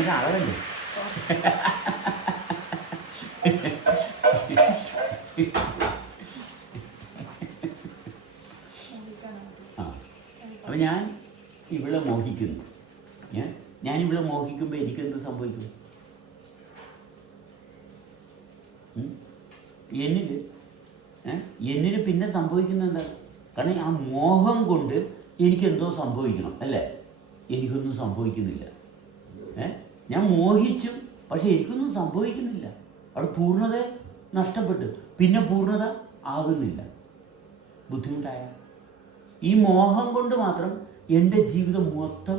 ഒരാളല്ലേ. ആ അപ്പം ഞാൻ ഇവിടെ മോഹിക്കുന്നു. ഞാനിവിടെ മോഹിക്കുമ്പോൾ എനിക്കെന്ത് സംഭവിക്കും? എന്നിൽ പിന്നെ സംഭവിക്കുന്നത് എന്താ? കാരണം ആ മോഹം കൊണ്ട് എനിക്കെന്തോ സംഭവിക്കണം അല്ലേ? എനിക്കൊന്നും സംഭവിക്കുന്നില്ല. ഞാൻ മോഹിച്ചു, പക്ഷെ എനിക്കൊന്നും സംഭവിക്കുന്നില്ല. അവിടെ പൂർണ്ണത നഷ്ടപ്പെട്ടു, പിന്നെ പൂർണ്ണത ആകുന്നില്ല. ബുദ്ധിമുട്ടായ ഈ മോഹം കൊണ്ട് മാത്രം എൻ്റെ ജീവിതം മൊത്തം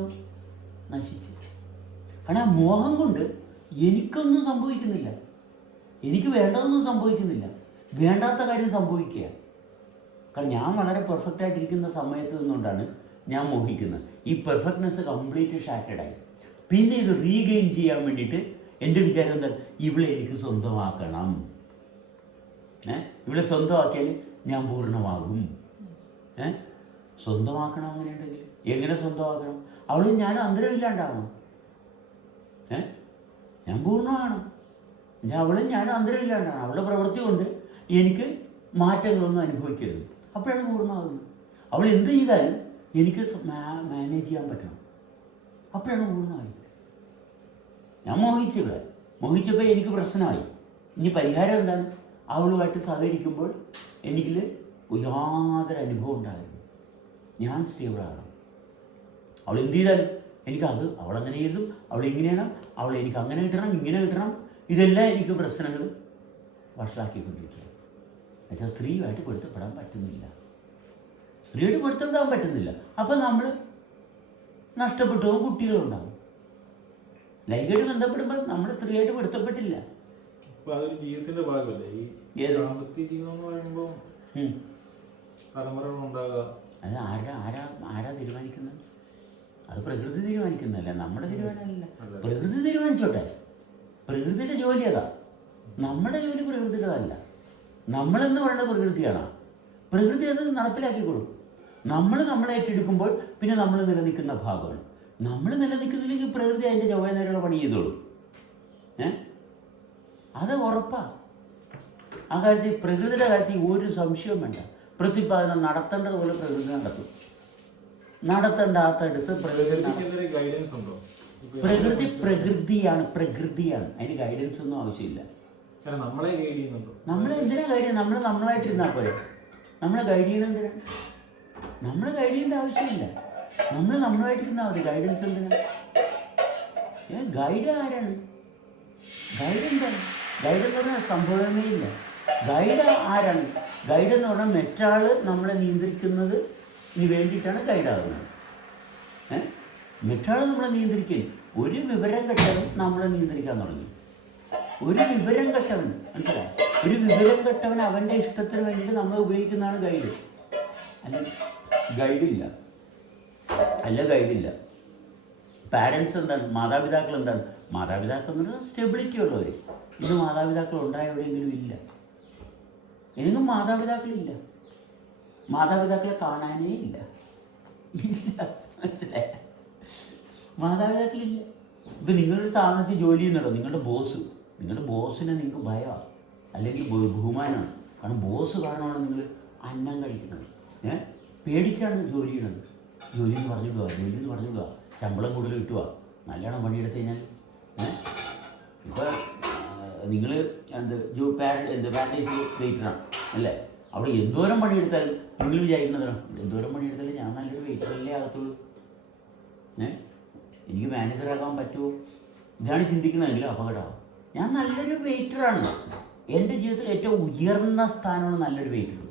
നശിച്ചു. കാരണം ആ മോഹം കൊണ്ട് എനിക്കൊന്നും സംഭവിക്കുന്നില്ല, എനിക്ക് വേണ്ടതൊന്നും സംഭവിക്കുന്നില്ല, വേണ്ടാത്ത കാര്യം സംഭവിക്കുക. കാരണം ഞാൻ വളരെ പെർഫെക്റ്റായിട്ടിരിക്കുന്ന സമയത്ത് നിന്നുകൊണ്ടാണ് ഞാൻ മോഹിക്കുന്നത്. ഈ പെർഫെക്റ്റ്നെസ് കംപ്ലീറ്റ് ഷാറ്റഡായി. പിന്നെ ഇത് റീഗെയിൻ ചെയ്യാൻ വേണ്ടിയിട്ട് എൻ്റെ വിചാരം എന്താ? ഇവിടെ എനിക്ക് സ്വന്തമാക്കണം. ഇവിടെ സ്വന്തമാക്കിയാൽ ഞാൻ പൂർണ്ണമാകും. സ്വന്തമാക്കണം. അങ്ങനെ ഉണ്ടെങ്കിൽ എങ്ങനെ സ്വന്തമാക്കണം? അവൾ ഞാൻ അന്തരമില്ലാണ്ടാവണം. ഞാൻ പൂർണ്ണമാണ്. അവളും ഞാൻ അന്തരമില്ലാണ്ടാണ്. അവളുടെ പ്രവൃത്തി കൊണ്ട് എനിക്ക് മാറ്റങ്ങളൊന്നും അനുഭവിക്കരുത്. അപ്പോഴാണ് പൂർണ്ണമാകുന്നത്. അവൾ എന്ത് ചെയ്താലും എനിക്ക് മാനേജ് ചെയ്യാൻ പറ്റണം. അപ്പോഴാണ് പൂർണ്ണമായി. ഞാൻ മോഹിച്ചപ്പോൾ എനിക്ക് പ്രശ്നമായി. ഇനി പരിഹാരം എന്താണ്? അവളുമായിട്ട് സഹകരിക്കുമ്പോൾ എനിക്ക് യാതൊരു അനുഭവം ഉണ്ടായിരുന്നു. ഞാൻ സ്റ്റേബിളാകണം. അവൾ എന്ത് ചെയ്താലും എനിക്കത്, അവളങ്ങനെ എഴുതും, അവൾ ഇങ്ങനെയാണ്, അവൾ എനിക്ക് അങ്ങനെ കിട്ടണം, ഇങ്ങനെ കിട്ടണം, ഇതെല്ലാം എനിക്ക് പ്രശ്നങ്ങൾ വഷളാക്കിക്കൊണ്ടിരിക്കുക. എന്നുവെച്ചാൽ സ്ത്രീയുമായിട്ട് പൊരുത്തപ്പെടാൻ പറ്റുന്നില്ല. സ്ത്രീയായിട്ട് പൊരുത്തപ്പെടാൻ പറ്റുന്നില്ല. അപ്പം നമ്മൾ നഷ്ടപ്പെട്ടു പോകും. കുട്ടികളുണ്ടാകും. ലൈംഗികമായിട്ട് ബന്ധപ്പെടുമ്പോൾ നമ്മൾ സ്ത്രീയായിട്ട് പൊരുത്തപ്പെട്ടില്ല. അതൊരു ജീവിതത്തിന്റെ ഭാഗമല്ലേ ഈ ദാമ്പത്യ ജീവിതം എന്ന് പറയുമ്പോൾ തലമുറകൾ ഉണ്ടാകുക. അത് ആരാ തീരുമാനിക്കുന്നത്? അത് പ്രകൃതി തീരുമാനിക്കുന്നതല്ല, നമ്മുടെ തീരുമാനമല്ല. പ്രകൃതി തീരുമാനിച്ചോട്ടെ. പ്രകൃതിയുടെ ജോലി അതാ. നമ്മുടെ ജോലി പ്രകൃതിയുടേതല്ല. നമ്മളെന്ന് പറയുന്ന പ്രകൃതിയാണ്. പ്രകൃതി അത് നടപ്പിലാക്കിക്കൊള്ളും. നമ്മളെ ഏറ്റെടുക്കുമ്പോൾ പിന്നെ നമ്മൾ നിലനിൽക്കുന്ന ഭാഗമാണ്. നമ്മൾ നിലനിൽക്കുന്നില്ലെങ്കിൽ പ്രകൃതി അതിൻ്റെ ചൊവ്വ നേരെയുള്ള പണി ചെയ്തോളൂ. അത് ഉറപ്പാണ്. ആ കാര്യത്തിൽ പ്രകൃതിയുടെ കാര്യത്തിൽ ഒരു സംശയവും വേണ്ട. പ്രത്യുത്പാദനം നടത്തേണ്ടതുപോലെ പ്രകൃതി നടത്തും. നടത്തേണ്ടാത്തടുത്ത് പ്രകൃതി പ്രകൃതിയാണ്. അതിന് ഗൈഡൻസ് ഒന്നും ആവശ്യമില്ല. നമ്മളെ ഗൈഡ് ചെയ്യുന്നുണ്ടോ? നമ്മളെ എന്തിനാ ഗൈഡ് ചെയ്യുന്നത്? നമ്മളായിട്ടിരുന്നാൽ പോരെ. നമ്മളെ ഗൈഡ് ചെയ്യണം എന്തിനാ? നമ്മളെ ഗൈഡ് ചെയ്യേണ്ട ആവശ്യമില്ല. നമ്മളായിട്ടിരുന്നാൽ മതി. ഗൈഡൻസ് എന്തിനാ? ഗൈഡ് ആരാണ്? ഗൈഡ് എന്താണ്? ഗൈഡ് എന്ന് പറഞ്ഞാൽ സംഭവമേ ഇല്ല. ഗൈഡ് ആരാണ്? ഗൈഡ് എന്ന് പറഞ്ഞാൽ മറ്റാൾ നമ്മളെ നിയന്ത്രിക്കുന്നത് വേണ്ടിയിട്ടാണ് ഗൈഡാകുന്നത്. മറ്റാൾ നമ്മളെ നിയന്ത്രിക്കാൻ ഒരു വിവരം കെട്ടവൻ നമ്മളെ നിയന്ത്രിക്കാൻ തുടങ്ങി. ഒരു വിവരം കെട്ടവൻ, മനസ്സിലായി? ഒരു വിവരം കെട്ടവൻ അവൻ്റെ ഇഷ്ടത്തിന് വേണ്ടിയിട്ട് നമ്മൾ ഉപയോഗിക്കുന്നതാണ് ഗൈഡ്. ഗൈഡില്ല. പാരൻസ് എന്താണ്? മാതാപിതാക്കൾ എന്താണ്? മാതാപിതാക്കൾ എന്ന് പറഞ്ഞാൽ സ്റ്റെബിലിറ്റി ഉള്ളവർ. ഇത് മാതാപിതാക്കൾ ഉണ്ടായ എവിടെയെങ്കിലും ഇല്ല. എങ്ങും മാതാപിതാക്കളില്ല. മാതാപിതാക്കളെ കാണാനേ ഇല്ല. മനസ്സിലായ? മാതാപിതാക്കളില്ല. ഇപ്പം നിങ്ങളൊരു സ്ഥാപനത്തിൽ ജോലി ചെയ്യുന്നുണ്ടോ? നിങ്ങളുടെ ബോസിനെ നിങ്ങൾക്ക് ഭയമാണ്, അല്ലെങ്കിൽ ബഹുമാനമാണ്. കാരണം ബോസ് കാരണമാണ് നിങ്ങൾ അന്നം കഴിക്കുന്നത്. പേടിച്ചാണ് ജോലി ചെയ്യണത്. ജോലി എന്ന് പറഞ്ഞിടുക, ശമ്പളം കൂടുതൽ കിട്ടുക, നല്ലോണം പണിയെടുത്ത് കഴിഞ്ഞാൽ. ഇപ്പോൾ നിങ്ങൾ പാരഡൈസ് വെയിറ്ററാണ് അല്ലേ? അവിടെ എന്തോരം പണിയെടുത്താലും നിങ്ങൾ വിചാരിക്കുന്നതാണ്, എന്തോരം പണിയെടുത്താലും ഞാൻ നല്ലൊരു വെയിറ്ററല്ലേ ആകത്തുള്ളൂ. എനിക്ക് മാനേജറാകാൻ പറ്റുമോ? ഇതാണ് ചിന്തിക്കുന്നതെങ്കിൽ അപകടമാണ്. ഞാൻ നല്ലൊരു വെയിറ്ററാണ്. എൻ്റെ ജീവിതത്തിൽ ഏറ്റവും ഉയർന്ന സ്ഥാനമാണ് നല്ലൊരു വെയിറ്റർ.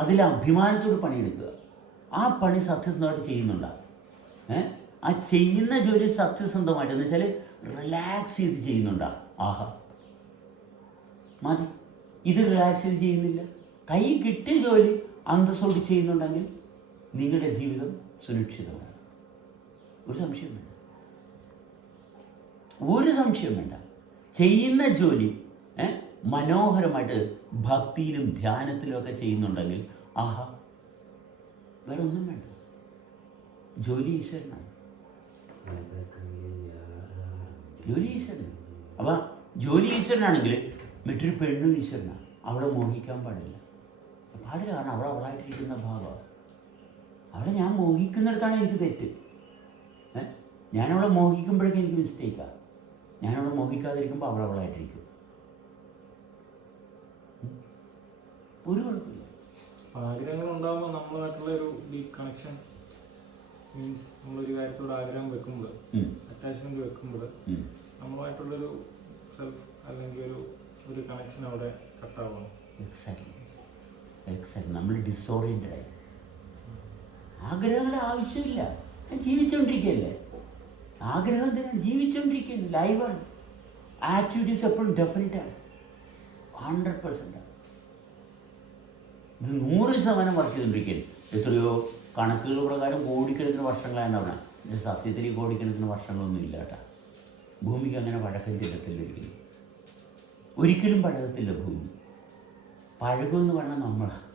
അതിൽ അഭിമാനത്തോട് പണിയെടുക്കുക. ആ പണി സത്യസന്ധമായിട്ട് ചെയ്യുന്നുണ്ടാ? ആ ചെയ്യുന്ന ജോലി സത്യസന്ധമായിട്ട് എന്ന് വെച്ചാൽ റിലാക്സ് ചെയ്ത് ചെയ്യുന്നുണ്ടാ? ആഹാ, മതി. ഇത് റിലാക്സ് ചെയ്ത് ചെയ്യുന്നില്ല. കൈ കിട്ടിയ ജോലി അന്തസ്സോട് ചെയ്യുന്നുണ്ടെങ്കിൽ നിങ്ങളുടെ ജീവിതം സുരക്ഷിതമാണ്. ഒരു സംശയം വേണ്ട. ചെയ്യുന്ന ജോലി മനോഹരമായിട്ട് ഭക്തിയിലും ധ്യാനത്തിലും ഒക്കെ ചെയ്യുന്നുണ്ടെങ്കിൽ ആഹാ, വേറെ ഒന്നും വേണ്ട. ജോലി ഈശ്വരനാണ്. ജോലി ഈശ്വരൻ. അപ്പം ജോലി ഈശ്വരനാണെങ്കിൽ മറ്റൊരു പെണ്ണും ഈശ്വരനാണ്. അവളെ മോഹിക്കാൻ പാടില്ല. കാരണം അവൾ അവളായിട്ടിരിക്കുന്ന ഭാഗമാണ്. അവളെ ഞാൻ മോഹിക്കുന്നിടത്താണ് എനിക്ക് തെറ്റ്. ഞാനവളെ മോഹിക്കുമ്പോഴേക്കും എനിക്ക് മിസ്റ്റേക്കാണ്. ഞാനവളെ മോഹിക്കാതിരിക്കുമ്പോൾ അവളായിട്ടിരിക്കും. ഒരു കുഴപ്പമില്ല. ആഗ്രഹങ്ങൾ ഉണ്ടാകുമ്പോൾ നമ്മളുമായിട്ടുള്ള ഒരു ഡീപ് കണക്ഷൻ മീൻസ് നമ്മളൊരു കാര്യത്തോട് ആഗ്രഹം വെക്കുമ്പോൾ, അറ്റാച്ച്മെന്റ് വെക്കുമ്പോൾ നമ്മളുമായിട്ടുള്ളൊരു സെൽഫ് അല്ലെങ്കിൽ ഒരു കണക്ഷൻ അവിടെ കട്ടാവണം. എക്സാക്ട്ലി നമ്മൾ ഡിസോറിയൻറ്റഡ് ആയി. ആഗ്രഹങ്ങളുടെ ആവശ്യമില്ല. ജീവിച്ചുകൊണ്ടിരിക്കുകയല്ലേ. ആഗ്രഹം തന്നെയാണ്, ജീവിച്ചുകൊണ്ടിരിക്കുകയാണ്, ലൈവാണ്. ആക്ടിവിറ്റീസ് എപ്പോഴും ഡെഫിനറ്റാണ്, 100%. ഇത് 100% വർക്ക് ചെയ്തുകൊണ്ടിരിക്കുകയാണ്. എത്രയോ കണക്കുകൾ പ്രകാരം കോടിക്കണക്കിന് വർഷങ്ങളാണ് അവിടെ. ഇത് സത്യത്തിൽ കോടിക്കണക്കിന് വർഷങ്ങളൊന്നും ഇല്ല കേട്ടോ. ഭൂമിക്ക് അങ്ങനെ പഴക്കം ചെല്ലത്തില്ല ഒരിക്കലും. ഒരിക്കലും പഴകത്തില്ല ഭൂമി. പഴകുമെന്ന് പറഞ്ഞാൽ നമ്മളാണ്.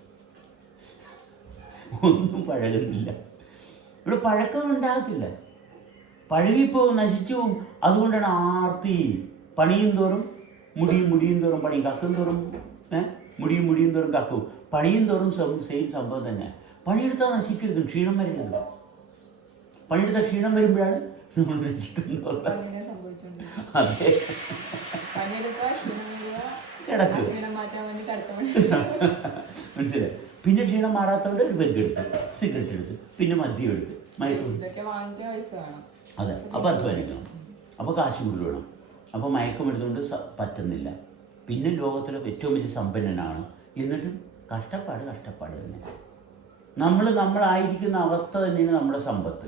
ഒന്നും പഴകുന്നില്ല. ഇവിടെ പഴക്കം ഉണ്ടാകത്തില്ല. പഴകിപ്പോവും, നശിച്ചു പോവും. അതുകൊണ്ടാണ് ആർത്തി. പണിയും തോറും മുടിയും തോറും പണിയും, കക്കും തോറും മുടിയും തോറും കക്കും, പണിയും തോറും സെയിം സംഭവം തന്നെ. പണിയെടുത്താൽ നശിക്കരുത്, ക്ഷീണം വരരുത്. പണിയെടുത്താൽ ക്ഷീണം വരുമ്പോഴാണ് നമ്മൾ നശിക്കുന്നത്. അതെ, കിടക്ക് മനസ്സിലായി. പിന്നെ ക്ഷീണം മാറാത്തതുകൊണ്ട് ഒരു പെഗ് എടുത്ത്, സിഗരറ്റ് എടുത്ത്, പിന്നെ മദ്യം എടുത്ത്, അതെ. അപ്പോൾ അധ്വാനിക്കണം, അപ്പോൾ കാശ് കൂടുതൽ വേണം, അപ്പോൾ മയക്കമെടുത്തുകൊണ്ട് പറ്റുന്നില്ല. പിന്നെ ലോകത്തിലെ ഏറ്റവും വലിയ സമ്പന്നനാണ്, എന്നിട്ടും കഷ്ടപ്പാട് തന്നെ. നമ്മളായിരിക്കുന്ന അവസ്ഥ തന്നെയാണ് നമ്മുടെ സമ്പത്ത്.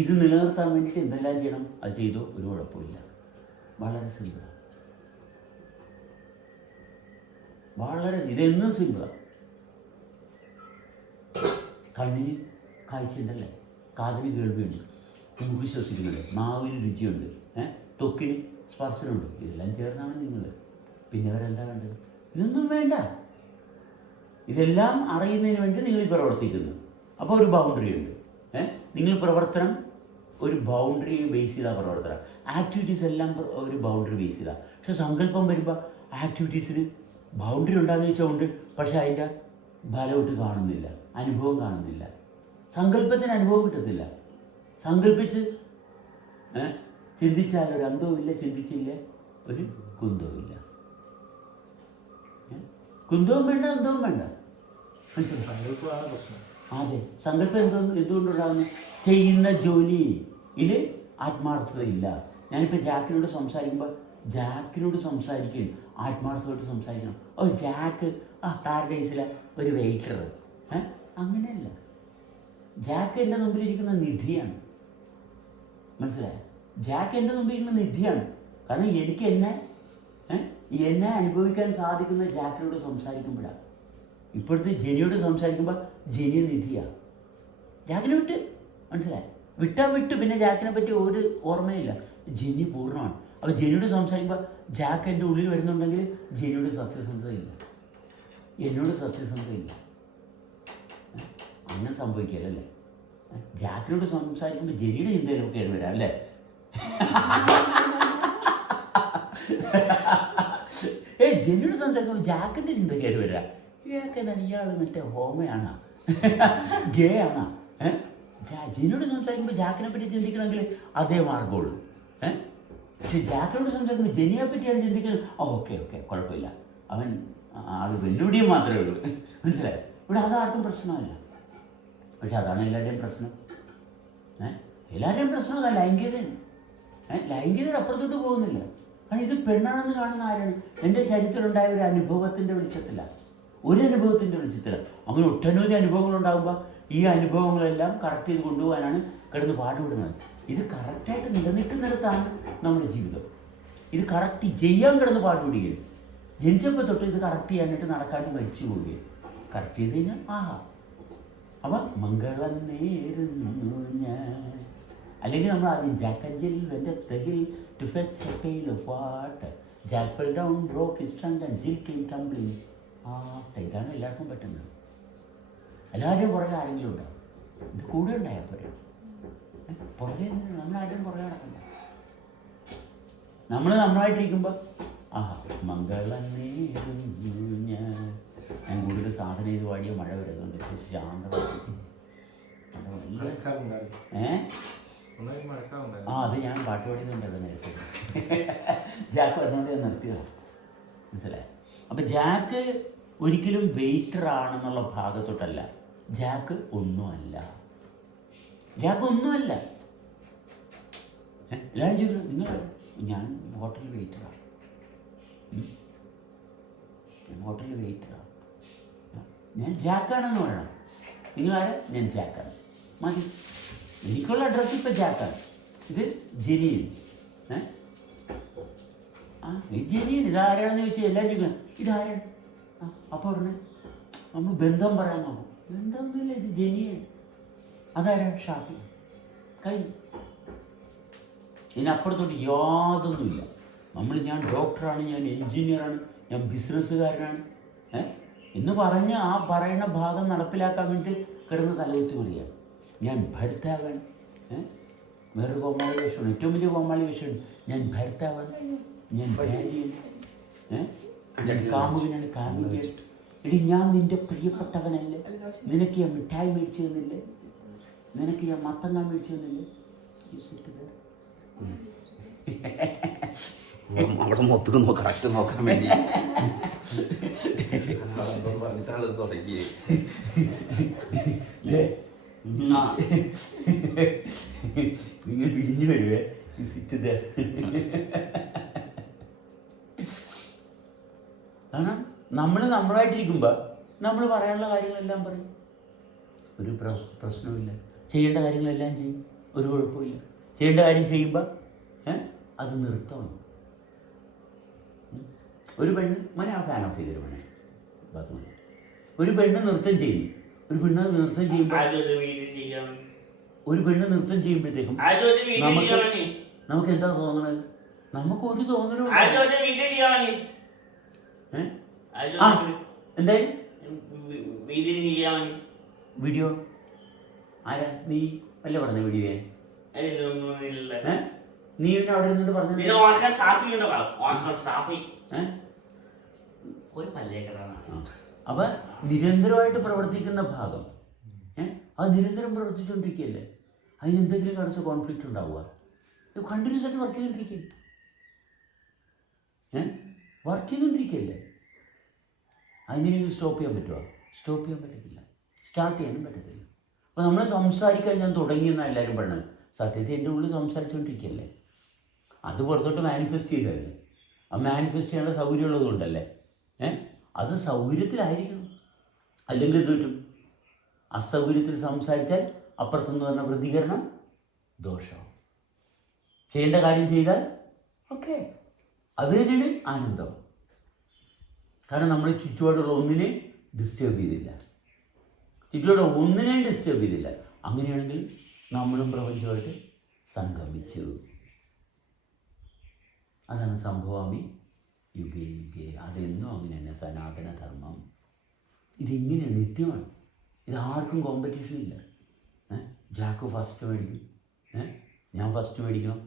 ഇത് നിലനിർത്താൻ വേണ്ടിയിട്ട് എന്തെല്ലാം ചെയ്യണം അത് ചെയ്തോ, ഒരു കുഴപ്പമില്ല. വളരെ സിമ്പിളാണ്, ഇതെന്നും സിമ്പിളാണ്. കണ്ണിന് കാഴ്ചയുണ്ടല്ലേ, കാതിന് കേൾവിയുണ്ട്, മൂക്ക് ശ്വസിക്കുന്നുണ്ട്, നാവിന് രുചിയുണ്ട്, ത്വക്കിന് സ്പർശനമുണ്ട്. ഇതെല്ലാം ചേർന്നാണ് നിങ്ങൾ. പിന്നെ അവരെന്താ വേണ്ടത്? ഇതൊന്നും വേണ്ട. ഇതെല്ലാം അറിയുന്നതിന് വേണ്ടി നിങ്ങൾ പ്രവർത്തിക്കുന്നു. അപ്പോൾ ഒരു ബൗണ്ടറി ഉണ്ട്. നിങ്ങൾ പ്രവർത്തനം ഒരു ബൗണ്ടറി ബേസ് ചെയ്താൽ പ്രവർത്തനം. ആക്ടിവിറ്റീസ് എല്ലാം ഒരു ബൗണ്ടറി ബേസ് ചെയ്താൽ. പക്ഷെ സങ്കല്പം വരുമ്പോൾ ആക്ടിവിറ്റീസിന് ബൗണ്ടറി ഉണ്ടാകുന്ന വെച്ചുകൊണ്ട്, പക്ഷെ അതിൻ്റെ ഫലമൊട്ട് കാണുന്നില്ല, അനുഭവം കാണുന്നില്ല. സങ്കല്പത്തിന് അനുഭവം കിട്ടത്തില്ല. സങ്കല്പിച്ച് ചിന്തിച്ചാൽ ഒരു അന്തവും ഇല്ല, ചിന്തിച്ചില്ല ഒരു കുന്തവും ഇല്ല. കുന്തവും വേണ്ട, അന്തവും വേണ്ട. അതെ, സങ്കല്പം എന്തുകൊണ്ടുണ്ടാകുന്നു? ചെയ്യുന്ന ജോലിയിൽ ആത്മാർത്ഥതയില്ല. ഞാനിപ്പോൾ ജാക്കിനോട് സംസാരിക്കും, ആത്മാർത്ഥമായിട്ട് സംസാരിക്കണം. ജാക്ക് പാരഡൈസിലെ ഒരു വെയിറ്റർ. അങ്ങനെയല്ല. ജാക്ക് എൻ്റെ മുമ്പിലിരിക്കുന്ന നിധിയാണ്. മനസ്സിലായോ? ജാക്ക് എൻ്റെ മുമ്പിലിരിക്കുന്ന നിധിയാണ്. കാരണം എനിക്ക് എന്നെ അനുഭവിക്കാൻ സാധിക്കുന്ന ജാക്കിനോട് സംസാരിക്കുമ്പോഴാണ്. ഇപ്പോഴത്തെ ജെനിയോട് സംസാരിക്കുമ്പോൾ ജെനി നിധിയാണ്. ജാക്കിനെ വിട്ട്, മനസ്സിലായി, വിട്ട് പിന്നെ ജാക്കിനെ പറ്റി ഒരു ഓർമ്മയില്ല. ജെനി പൂർണ്ണമാണ്. അപ്പോൾ ജെനിയോട് സംസാരിക്കുമ്പോൾ ജാക്ക് എൻ്റെ ഉള്ളിൽ വരുന്നുണ്ടെങ്കിൽ ജെനിയോട് സത്യസന്ധതയില്ല, എന്നോട് സത്യസന്ധതയില്ല. അങ്ങനെ സംഭവിക്കല്ലേ. ജാക്കിനോട് സംസാരിക്കുമ്പോൾ ജെനിയുടെ ചിന്തയിലും കയറി വരാം അല്ലേ. ജെനിയോട് സംസാരിക്കുമ്പോൾ ജാക്കിൻ്റെ ചിന്ത കയറി വരാം. ഇയാൾ മറ്റേ ഹോമയാണ്, ഗേ ആണ്. ജെനിയോട് സംസാരിക്കുമ്പോൾ ജാക്കിനെ പറ്റി ചിന്തിക്കണമെങ്കിൽ അതേ മാർഗമുള്ളൂ. പക്ഷെ ജാക്കിനോട് സംസാരിക്കുമ്പോൾ ജെനിയെ പറ്റിയാണ് ചിന്തിക്കുന്നത്. ഓക്കെ കുഴപ്പമില്ല, അവൻ ആൾ വെല്ലുവിളിയും മാത്രമേ ഉള്ളൂ. മനസ്സിലായി? ഇവിടെ അതാർക്കും പ്രശ്നമല്ല. പക്ഷെ അതാണ് എല്ലാവരുടെയും പ്രശ്നം. എല്ലാവരുടെയും പ്രശ്നം അതാ ലൈംഗികതയാണ്. ലൈംഗികതയുടെ അപ്പുറത്തോട്ട് പോകുന്നില്ല. കാരണം ഇത് പെണ്ണാണെന്ന് കാണുന്ന ആരാണ്? എൻ്റെ ശരീരത്തിലുണ്ടായ ഒരു അനുഭവത്തിൻ്റെ വെളിച്ചത്തിലാണ്, ഒരു അനുഭവത്തിൻ്റെ വെളിച്ചത്തിലാണ്. അങ്ങനെ ഒട്ടനവധി അനുഭവങ്ങളുണ്ടാകുമ്പോൾ ഈ അനുഭവങ്ങളെല്ലാം കറക്റ്റ് ചെയ്ത് കൊണ്ടുപോകാനാണ് കിടന്ന് പാടുപെടുന്നത്. ഇത് കറക്റ്റായിട്ട് നിലനിൽക്കുന്നിടത്താണ് നമ്മുടെ ജീവിതം. ഇത് കറക്റ്റ് ചെയ്യാൻ കിടന്ന് പാടുപെടുകയും ജനിച്ചപ്പോൾ തൊട്ട് ഇത് കറക്റ്റ് ചെയ്യാനായിട്ട് നടക്കാണ്ട് മരിച്ചു പോവുകയും കറക്റ്റ് ചെയ്ത് കഴിഞ്ഞാൽ അപ്പം മംഗളം നേരുന്നു ഞാൻ. അല്ലെങ്കിൽ നമ്മൾ ആദ്യം Jack and Jill went the hill to fetch a pail of water, Jack fell down broke his trunk and Jill came tumbling. ഇതാണ് എല്ലാവർക്കും പറ്റുന്നത്. എല്ലാവരുടെയും പുറകെ ആരെങ്കിലും ഉണ്ടാവും. ഇത് കൂടെ ഉണ്ടായാൽ പോരെ. പുറകെ നമ്മളാരും പുറകെ നടക്കണ്ട. നമ്മൾ നമ്മളായിട്ടിരിക്കുമ്പോൾ ആഹാ മംഗളനേരുന്നു ഞാൻ കൂടുതൽ സാധനം ചെയ്ത് പാടിയ മഴ വരുന്നുണ്ട് ശാന്തമായിട്ട്. ആ അത് ഞാൻ പാട്ട് പാടിയതുണ്ടല്ലോ നേരത്തെ. ജാക്ക് പറഞ്ഞുകൊണ്ട് ഞാൻ നിർത്തിയതാണ്, മനസ്സിലായി. അപ്പം ജാക്ക് ഒരിക്കലും വെയിറ്റർ ആണെന്നുള്ള ഭാഗത്തോട്ടല്ല. ജാക്ക് ഒന്നുമല്ല, ജാക്ക് ഒന്നുമല്ല. എല്ലാവരും ചോദിക്കണം നിങ്ങൾ ഞാൻ ഹോട്ടൽ വെയിറ്ററാണ്, ഞാൻ ഹോട്ടൽ വെയിറ്ററാണ്, ഞാൻ ജാക്കാണെന്ന് പറയണം. നിങ്ങളാരെ? ഞാൻ ജാക്കാണ്, മതി. എനിക്കുള്ള അഡ്രസ്സ് ഇപ്പം ജാക്കാണ്. ഇത് ജെനിയൻ. ഇത് ജെനിയൻ. ഇതാരാണെന്ന് ചോദിച്ചാൽ എല്ലാവരും ചോദിക്കണം ഇതാരാണ്. അപ്പോൾ ഉടനെ നമ്മൾ ബന്ധം പറയാൻ നോക്കും. ബന്ധമൊന്നുമില്ല, ഇത് ജെനിയൻ. അതാരാ? ഷാഫി. കഴിഞ്ഞു. ഇതിനപ്പുറത്തോട്ട് യാതൊന്നുമില്ല. ഞാൻ ഡോക്ടറാണ്, ഞാൻ എൻജിനീയറാണ്, ഞാൻ ബിസിനസ്സുകാരനാണ് എന്ന് പറഞ്ഞ് ആ പറയുന്ന ഭാഗം നടപ്പിലാക്കാൻ വേണ്ടി കിടന്ന് തലകുത്തി മറിയാണ്. ഞാൻ ഭർത്താവാണ്. വേറൊരു കോമാളി വേഷമാണ്, ഏറ്റവും വലിയ കോമാളി വേഷമാണ്. ഞാൻ ഭർത്താവാണ്, ഞാൻ ഭാര്യയാണ്, ഞാൻ കാമുകനാണ്, കാമുകയാണ്. എടി ഞാൻ നിൻ്റെ പ്രിയപ്പെട്ടവനല്ലേ, നിനക്ക് ഞാൻ മിഠായി മേടിച്ചു തന്നില്ലേ, നിനക്ക് ഞാൻ മത്തങ്ങ മേടിച്ചു തന്നില്ലേ. അവിടെ മൊത്തം കറക്റ്റ് നോക്കാൻ വേണ്ടി പറഞ്ഞിട്ടാണ് തുടങ്ങിയത്. നിങ്ങൾ പിരിഞ്ഞു വരുവേ കാരണം നമ്മൾ നമ്മളായിട്ടിരിക്കുമ്പോൾ നമ്മൾ പറയാനുള്ള കാര്യങ്ങളെല്ലാം പറയും, ഒരു പ്രശ്നമില്ല. ചെയ്യേണ്ട കാര്യങ്ങളെല്ലാം ചെയ്യും, ഒരു കുഴപ്പമില്ല. ചെയ്യേണ്ട കാര്യം ചെയ്യുമ്പോൾ അത് നിർത്തണം. ഒരു പെണ്ണ് ആ ഫാൻ ഓഫ് ചെയ്തൊരു പെണ്ണെ ബാത്റൂമിൽ ഒരു പെണ്ണ് നൃത്തം ചെയ്യും. ഒരു പെണ്ണ് നൃത്തം ചെയ്യുമ്പോൾ ചെയ്യുമ്പോഴത്തേക്കും നമുക്ക് എന്താ തോന്നണത്? നമുക്ക് ഒരു തോന്നലും എന്തായാലും വീഡിയോ ആരാ? നീ അല്ലേ പറഞ്ഞ വീഡിയോ? നീ പിന്നെ അവിടെ ഇരുന്നിട്ട് പറഞ്ഞു അപ്പൊ നിരന്തരമായിട്ട് പ്രവർത്തിക്കുന്ന ഭാഗം അത് നിരന്തരം പ്രവർത്തിച്ചുകൊണ്ടിരിക്കുകയല്ലേ. അതിനെന്തെങ്കിലും കാണിച്ച കോൺഫ്ലിക്റ്റ് ഉണ്ടാവുക. കണ്ടിന്യൂസ് ആയിട്ട് വർക്ക് ചെയ്തുകൊണ്ടിരിക്കുകയല്ലേ, അതിനെങ്കിലും സ്റ്റോപ്പ് ചെയ്യാൻ പറ്റുമോ? സ്റ്റോപ്പ് ചെയ്യാൻ പറ്റത്തില്ല, സ്റ്റാർട്ട് ചെയ്യാനും പറ്റത്തില്ല. അപ്പോൾ നമ്മൾ സംസാരിക്കാൻ ഞാൻ തുടങ്ങിയെന്നാണ് എല്ലാവരും പറയുന്നത്. സത്യത്തിൽ എൻ്റെ ഉള്ളിൽ സംസാരിച്ചുകൊണ്ടിരിക്കുകയല്ലേ, അത് പുറത്തോട്ട് മാനിഫെസ്റ്റ് ചെയ്തതല്ലേ. ആ മാനിഫെസ്റ്റ് ചെയ്യാനുള്ള സൗകര്യമുള്ളത് കൊണ്ടല്ലേ. അത് സൗകര്യത്തിലായിരിക്കണം, അല്ലെങ്കിൽ എന്ത് പറ്റും? അസൗകര്യത്തിൽ സംസാരിച്ചാൽ അപ്പുറത്തുനിന്ന് പറഞ്ഞ പ്രതികരണം ദോഷമാവും. ചെയ്യേണ്ട കാര്യം ചെയ്താൽ ഓക്കെ, അത് തന്നെയാണ് ആനന്ദം. കാരണം നമ്മൾ ചുറ്റുപാടുള്ള ഒന്നിനെ ഡിസ്റ്റർബ് ചെയ്തില്ല, അങ്ങനെയാണെങ്കിൽ നമ്മളും പ്രപഞ്ചമായിട്ട് സംഗമിച്ചു. അതാണ് സംഭവാമി യുഗേ യുഗേ. അതെന്നും അങ്ങനെ തന്നെ സനാതന ധർമ്മം. ഇതിങ്ങനെ നിത്യമാണ്. ഇതാർക്കും കോമ്പറ്റീഷൻ ഇല്ല. ജാക്ക് ഫസ്റ്റ് മേടിക്കും, ഞാൻ ഫസ്റ്റ് മേടിക്കണം.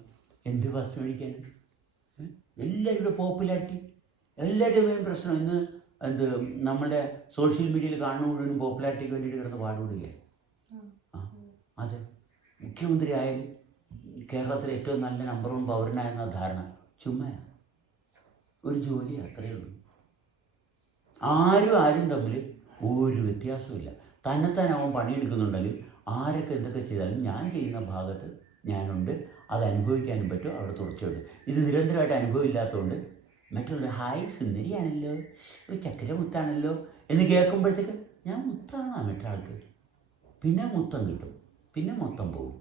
എന്ത് ഫസ്റ്റ് മേടിക്കാൻ? എല്ലാവരുടെ പോപ്പുലാരിറ്റി, എല്ലാവരുടെയും പ്രശ്നം. ഇന്ന് നമ്മുടെ സോഷ്യൽ മീഡിയയിൽ കാണുന്ന മുഴുവനും പോപ്പുലാരിറ്റിക്ക് വേണ്ടിയിട്ട് കിടന്ന് പാടുപെടുകയാണ്. അതെ, മുഖ്യമന്ത്രി ആയാലും കേരളത്തിലെ ഏറ്റവും നല്ല നമ്പർ 1 പൗരനായെന്ന ധാരണ ചുമ്മാ ഒരു ജോലി, അത്രയേ ഉള്ളൂ. ആരും തമ്മിൽ ഒരു വ്യത്യാസമില്ല. തന്നെത്താൻ അവൻ പണിയെടുക്കുന്നുണ്ടെങ്കിൽ ആരൊക്കെ എന്തൊക്കെ ചെയ്താലും ഞാൻ ചെയ്യുന്ന ഭാഗത്ത് ഞാനുണ്ട്, അത് അനുഭവിക്കാനും പറ്റും. അവിടെ തുടർച്ചയുണ്ട്. ഇത് നിരന്തരമായിട്ട് അനുഭവം ഇല്ലാത്തതുകൊണ്ട് മറ്റുള്ള ഹായ് സുന്ദരിയാണല്ലോ, ഒരു ചക്കര മുത്താണല്ലോ എന്ന് കേൾക്കുമ്പോഴത്തേക്ക് ഞാൻ മുത്താണ് മറ്റാൾക്ക്. പിന്നെ മുത്തം കിട്ടും, പിന്നെ മൊത്തം പോകും.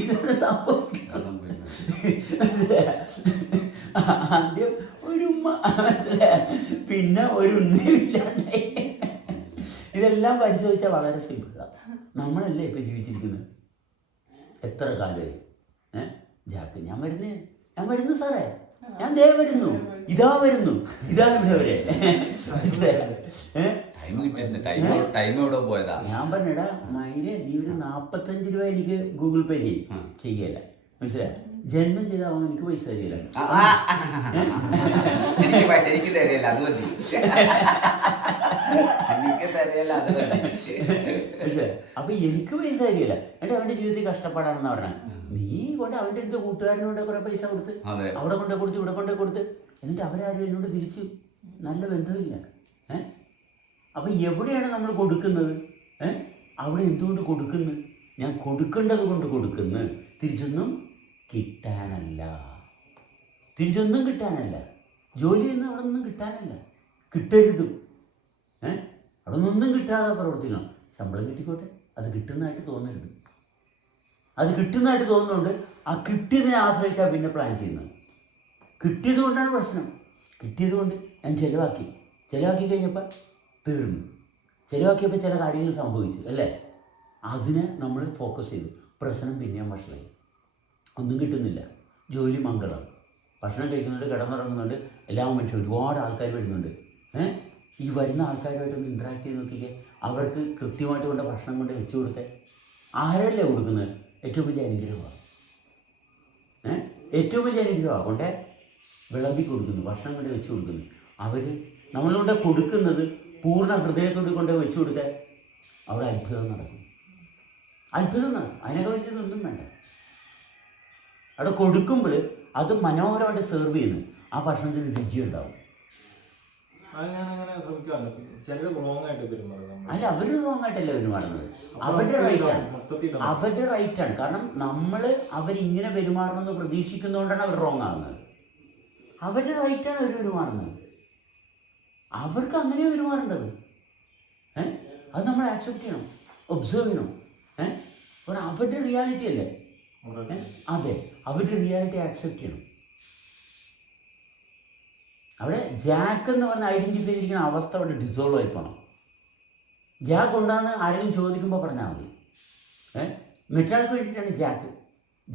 ഇതാണ് സംഭവിക്കുന്നത്. ആദ്യം ഒരു ഉമ്മ, പിന്നെ ഒരു ഉണ്ണിയില്ലാണ്ടായി. ഇതെല്ലാം പരിശോധിച്ചാൽ വളരെ സിമ്പിളാണ്. നമ്മളല്ലേ ഇപ്പം ജീവിച്ചിരിക്കുന്നത്. എത്ര കാലമായി ജാക്ക് ഞാൻ വരുന്നു സാറേ, ഞാൻ ദേ വരുന്നു, ഇതാ ഇവിടെ വരെ. ടൈം കിട്ടിയിട്ടുണ്ട്. ടൈം എവിടെ പോയതാ? ഞാൻ പറഞ്ഞടാ മയില് നീ ഒരു 45 രൂപ എനിക്ക് ഗൂഗിൾ പേ ചെയ്യല, മനസ്സിലായി? ജന്മം ചെയ്ത അവൻ എനിക്ക് പൈസ തരില്ല. എനിക്ക് തരില്ല, അത് മതി. എനിക്ക് തരില്ല, അത് മതി. അപ്പൊ എനിക്ക് പൈസ തരില്ല. എന്നിട്ട് അവന്റെ ജീവിതത്തിൽ കഷ്ടപ്പാടാണെന്ന് പറഞ്ഞാൽ നീ കൊണ്ട് അവന്റെ അടുത്ത് കൂട്ടുകാരനോട് കുറെ പൈസ കൊടുത്ത് അവിടെ കൊണ്ടേ കൊടുത്ത് ഇവിടെ കൊണ്ടേ കൊടുത്ത്, എന്നിട്ട് അവരാരും എന്നോട് തിരിച്ചു നല്ല ബന്ധമില്ല. അപ്പൊ എവിടെയാണ് നമ്മൾ കൊടുക്കുന്നത്? അവിടെ എന്തുകൊണ്ട് കൊടുക്കുന്നു? ഞാൻ കൊടുക്കേണ്ടത് കൊണ്ട് കൊടുക്കുന്നു, തിരിച്ചൊന്നും കിട്ടാനല്ല. തിരിച്ചൊന്നും കിട്ടാനല്ല. ജോലി ചെയ്യുന്ന അവിടെ നിന്നും കിട്ടാനല്ല, കിട്ടരുതും. അവിടെ നിന്നൊന്നും കിട്ടാതെ പ്രവർത്തിക്കണം. ശമ്പളം കിട്ടിക്കോട്ടെ, അത് കിട്ടുന്നതായിട്ട് തോന്നരുത്. അത് കിട്ടുന്നതായിട്ട് തോന്നുന്നുണ്ട്. ആ കിട്ടിയതിനെ ആശ്രയിച്ചാൽ പിന്നെ പ്ലാൻ ചെയ്യുന്നത്. കിട്ടിയത് കൊണ്ടാണ് പ്രശ്നം. കിട്ടിയത് കൊണ്ട് ഞാൻ ചിലവാക്കി കഴിഞ്ഞപ്പോൾ തീർന്നു. ചിലവാക്കിയപ്പോൾ ചില കാര്യങ്ങൾ സംഭവിച്ചു അല്ലേ? അതിനെ നമ്മൾ ഫോക്കസ് ചെയ്തു. പ്രശ്നം പിന്നെയും വഷളായി. ഒന്നും കിട്ടുന്നില്ല. ജോലി മംഗളം, ഭക്ഷണം കഴിക്കുന്നുണ്ട്, കിടന്നുറങ്ങുന്നുണ്ട്, എല്ലാ മനുഷ്യരും ഒരുപാട് ആൾക്കാർ വരുന്നുണ്ട്. ഈ വരുന്ന ആൾക്കാരുമായിട്ടൊന്ന് ഇൻട്രാക്ട് ചെയ്ത് നോക്കിക്കേ. അവർക്ക് കൃത്യമായിട്ട് കൊണ്ട് ഭക്ഷണം കൊണ്ട് വെച്ച് കൊടുത്തേ. ആഹാരമല്ലേ കൊടുക്കുന്നത്? ഏറ്റവും വലിയ അനുഗ്രഹമാണ്. ഏറ്റവും വലിയ അനുഗ്രഹമാണ് കൊണ്ടേ വിളമ്പി കൊടുക്കുന്നു, ഭക്ഷണം കൊണ്ട് വെച്ച് കൊടുക്കുന്നു. അവർ നമ്മളുകൊണ്ട് കൊടുക്കുന്നത് പൂർണ്ണ ഹൃദയത്തോട് കൊണ്ട് വെച്ച് കൊടുത്താൽ അവിടെ അത്ഭുതം നടക്കും. അത്ഭുതം നടക്കും. അതിനൊക്കെ വലിയതൊന്നും വേണ്ട. അവിടെ കൊടുക്കുമ്പോൾ അത് മനോഹരമായിട്ട് സെർവ് ചെയ്യുന്നു. ആ ഭക്ഷണത്തിന് രുചി ഉണ്ടാവും. അല്ല, അവർ റോങ് ആയിട്ടല്ല പെരുമാറുന്നത്. അവരുടെ റൈറ്റാണ്. അവരുടെ റൈറ്റാണ്. കാരണം നമ്മൾ അവരിങ്ങനെ പെരുമാറണമെന്ന് പ്രതീക്ഷിക്കുന്നതുകൊണ്ടാണ് അവർ റോങ് ആകുന്നത്. അവരുടെ റൈറ്റാണ് അവർ പെരുമാറുന്നത്. അവർക്ക് അങ്ങനെ പെരുമാറേണ്ടത്. അത് നമ്മൾ ആക്സെപ്റ്റ് ചെയ്യണം, ഒബ്സർവ് ചെയ്യണം. അവരുടെ റിയാലിറ്റി അല്ലേ? അതെ, അവരുടെ റിയാലിറ്റി ആക്സെപ്റ്റ് ചെയ്യണം. അവിടെ ജാക്ക് എന്ന് പറഞ്ഞ് ഐഡൻറ്റിഫൈ ചെയ്തിരിക്കുന്ന അവസ്ഥ അവിടെ ഡിസോൾവ് ആയി പോകണം. ജാക്ക് ഉണ്ടാകുന്ന ആരെങ്കിലും ചോദിക്കുമ്പോൾ പറഞ്ഞാൽ മതി. മറ്റൊരാൾക്ക് വേണ്ടിയിട്ടാണ് ജാക്ക്,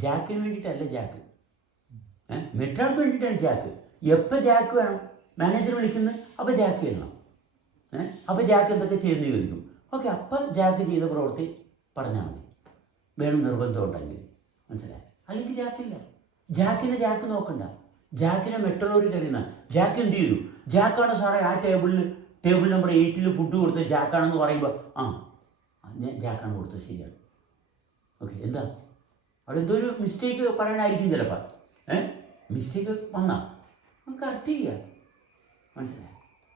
ജാക്കിന് വേണ്ടിയിട്ടല്ല ജാക്ക്. മറ്റൊരാൾക്ക് വേണ്ടിയിട്ടാണ് ജാക്ക്. എപ്പോൾ ജാക്ക് വേണം? മാനേജർ വിളിക്കുന്നത്, അപ്പോൾ ജാക്ക് ചെയ്യണം. അപ്പോൾ ജാക്ക് എന്തൊക്കെ ചെയ്യുന്നു ചോദിക്കും. ഓക്കെ, അപ്പം ജാക്ക് ചെയ്ത പ്രവൃത്തി പറഞ്ഞാൽ മതി, വേണം നിർബന്ധം ഉണ്ടെങ്കിൽ. മനസ്സിലായി? അല്ലെങ്കിൽ ജാക്കില്ല. ജാക്കിനെ ജാക്ക് നോക്കണ്ട. ജാക്കിനെ മറ്റുള്ളവർ കരുതുന്ന ജാക്ക് എന്ത് ചെയ്തു? ജാക്കാണ് സാറേ ആ ടേബിൾ നമ്പർ 8 ഫുഡ് കൊടുത്തത് ജാക്കാണെന്ന് പറയുമ്പോൾ ഞാൻ ജാക്കാണ് കൊടുത്തത്, ശരിയാണ്. ഓക്കെ, എന്താ അവിടെ എന്തോ ഒരു മിസ്റ്റേക്ക് പറയാനായിരിക്കും ചിലപ്പോൾ. മിസ്റ്റേക്ക് വന്നാൽ കറക്റ്റ് ചെയ്യുക. മനസ്സിലായി?